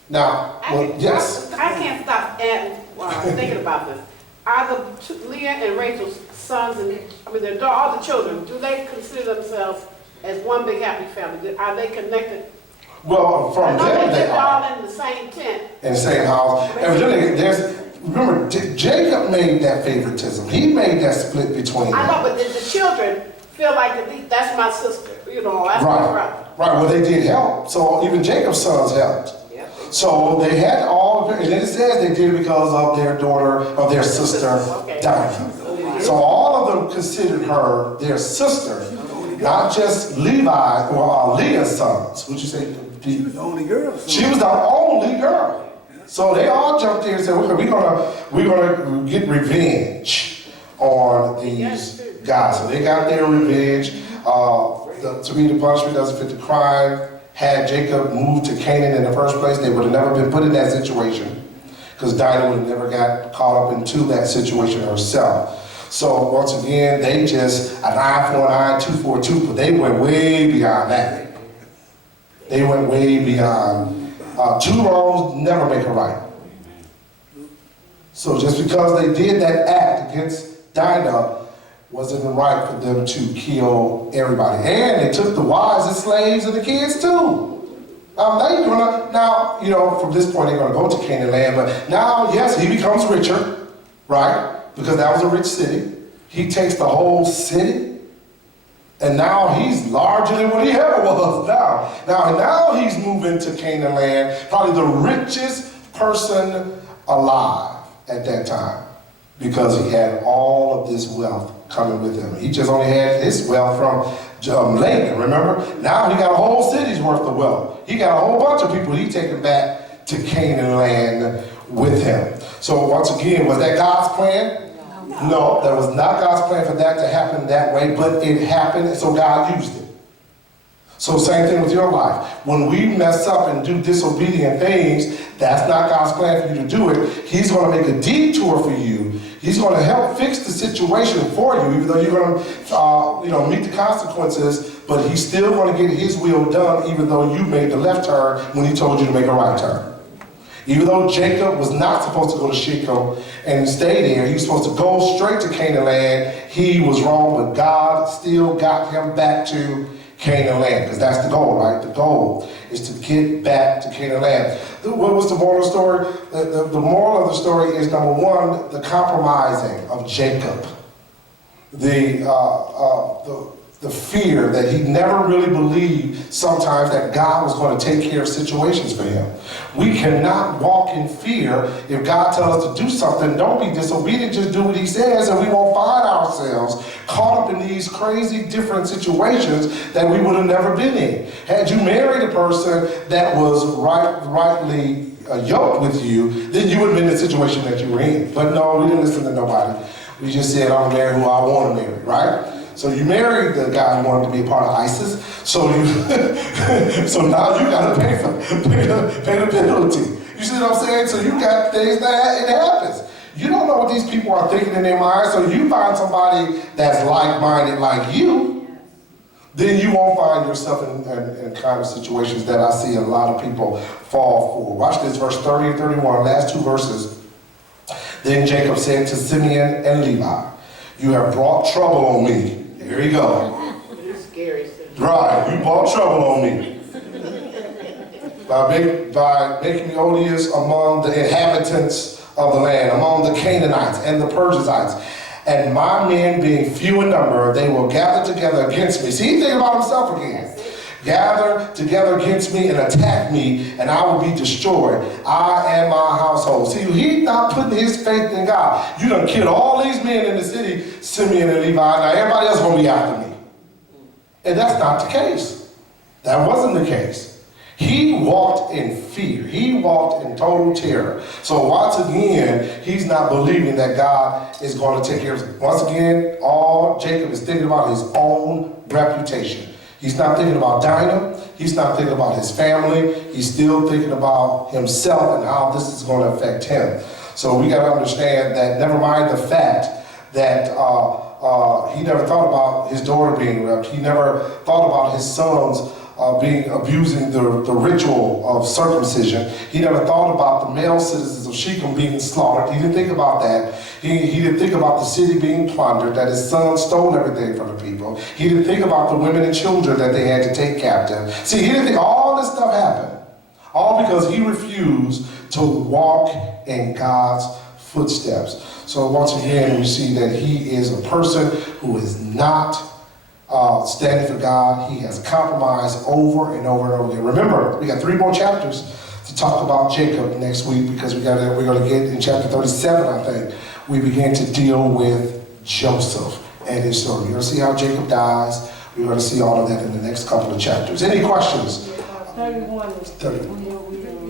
Now, well, yes. I can't stop thinking about this. Are the Leah and Rachel's sons and, all the children, do they consider themselves as one big happy family? Are they connected? Well, from them, they They're are. all in the same tent. In the same house. Evidently, remember, Jacob made that favoritism. He made that split between them. I know, but the children feel like that's my sister, that's my brother. Right, well, they did help. So even Jacob's sons helped. So they had all, and it says they did it because of their daughter, of their sister, Dinah. So all of them considered her their sister, not just Levi or Leah's sons. Would you say? She was the only girl. So. She was the only girl. So they all jumped in and said, we're gonna get revenge on these guys. So they got their revenge. To me, the punishment doesn't fit the crime. Had Jacob moved to Canaan in the first place, they would have never been put in that situation, because Dinah would have never got caught up into that situation herself. So once again, they just, an eye for an eye, tooth for a tooth, but they went way beyond that. They went way beyond. Two wrongs never make a right. So just because they did that act against Dinah, wasn't right for them to kill everybody. And they took the wives and slaves and the kids too. Now, from this point, they're going to go to Canaan land, but now, yes, he becomes richer, right? Because that was a rich city. He takes the whole city, and now he's larger than what he ever was Now he's moving to Canaan land, probably the richest person alive at that time, because he had all of this wealth coming with him. He just only had his wealth from Laban, remember? Now he got a whole city's worth of wealth. He got a whole bunch of people he taking back to Canaan land with him. So once again, was that God's plan? No, that was not God's plan for that to happen that way, but it happened, and so God used it. So same thing with your life. When we mess up and do disobedient things, that's not God's plan for you to do it. He's going to make a detour for you. He's going to help fix the situation for you, even though you're going to, meet the consequences, but he's still going to get his will done, even though you made the left turn when he told you to make a right turn. Even though Jacob was not supposed to go to Shechem and stay there, he was supposed to go straight to Canaan land. He was wrong, but God still got him back to Canaan land, because that's the goal, right? The goal is to get back to Canaan land. What was the moral of the story? The moral of the story is, number one, the compromising of Jacob. The fear that he never really believed sometimes that God was going to take care of situations for him. We cannot walk in fear. If God tells us to do something, don't be disobedient, just do what he says, and we won't find ourselves caught up in these crazy different situations that we would have never been in. Had you married a person that was rightly yoked with you, then you would have been in the situation that you were in. But no, we didn't listen to nobody. We just said, I'm married who I want to marry, right? So you married the guy who wanted to be a part of ISIS. So now you got to pay the penalty. You see what I'm saying? So you got things that it happens. You don't know what these people are thinking in their minds, so you find somebody that's like-minded like you, then you won't find yourself in kind of situations that I see a lot of people fall for. Watch this, verse 30 and 31, last two verses. Then Jacob said to Simeon and Levi, you have brought trouble on me. Here you go. It's scary. Right, you brought trouble on me. By making me odious among the inhabitants of the land, among the Canaanites and the Perizzites. And my men being few in number, they will gather together against me. See, he's thinking about himself again. Gather together against me and attack me, and I will be destroyed. I and my household. See, he's not putting his faith in God. You done killed all these men in the city, Simeon and Levi. Now everybody else gonna be after me. And that's not the case. That wasn't the case. He walked in fear. He walked in total terror. So once again, he's not believing that God is going to take care of him. Once again, all Jacob is thinking about his own reputation. He's not thinking about Dinah. He's not thinking about his family. He's still thinking about himself and how this is going to affect him. So we got to understand that never mind the fact that he never thought about his daughter being raped. He never thought about his sons abusing the ritual of circumcision. He never thought about the male citizens of Shechem being slaughtered. He didn't think about that. He didn't think about the city being plundered, that his son stole everything from the people. He didn't think about the women and children that they had to take captive. See, he didn't think all this stuff happened. All because he refused to walk in God's footsteps. So once again, we see that he is a person who is not standing for God. He has compromised over and over and over again. Remember, we got 3 more chapters to talk about Jacob next week, because we're going to get in chapter 37, I think, we begin to deal with Joseph and his story. We're going to see how Jacob dies. We're going to see all of that in the next couple of chapters. Any questions? 31 is 31.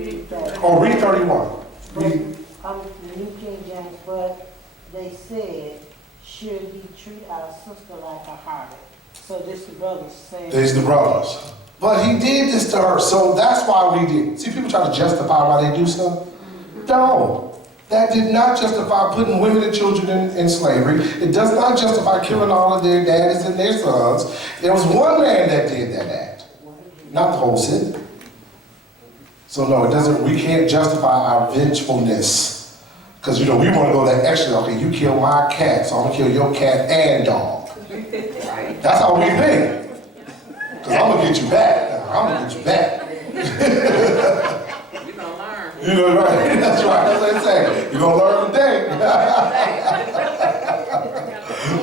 read that. Oh, read 31. Read. I'm the New King James, but they said, should he treat our sister like a harlot? So this the brothers saying. There's the brothers. But he did this to her, so that's why we did. See, people try to justify why they do stuff. No. That did not justify putting women and children in slavery. It does not justify killing all of their daddies and their sons. There was one man that did that act, not the whole city. So no, it doesn't. We can't justify our vengefulness, because we want to go that extra. Okay, you kill my cat, so I'm gonna kill your cat and dog. That's how we think. Because I'm gonna get you back. I'm gonna get you back. You're gonna learn. You know, right? That's right. That's what they say. You're gonna learn today.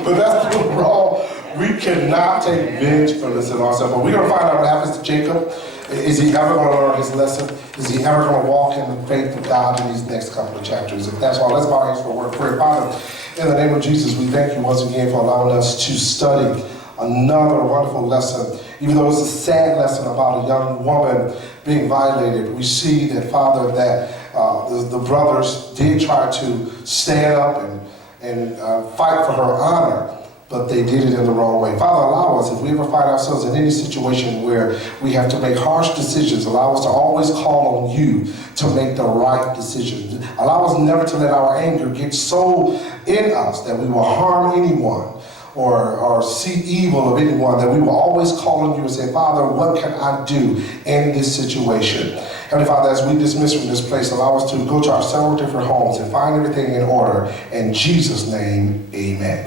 But that's the wrong. We cannot take vengefulness in ourselves. But we're gonna find out what happens to Jacob. Is he ever gonna learn his lesson? Is he ever gonna walk in the faith of God in these next couple of chapters? If that's all, let's bow our heads for a word of prayer. Father, in the name of Jesus, we thank you once again for allowing us to study another wonderful lesson. Even though it's a sad lesson about a young woman being violated, we see that, Father, that the brothers did try to stand up and fight for her honor, but they did it in the wrong way. Father, allow us, if we ever find ourselves in any situation where we have to make harsh decisions, allow us to always call on you to make the right decisions. Allow us never to let our anger get so in us that we will harm anyone or see evil of anyone, that we will always call on you and say, Father, what can I do in this situation? Heavenly Father, as we dismiss from this place, allow us to go to our several different homes and find everything in order. In Jesus' name, amen.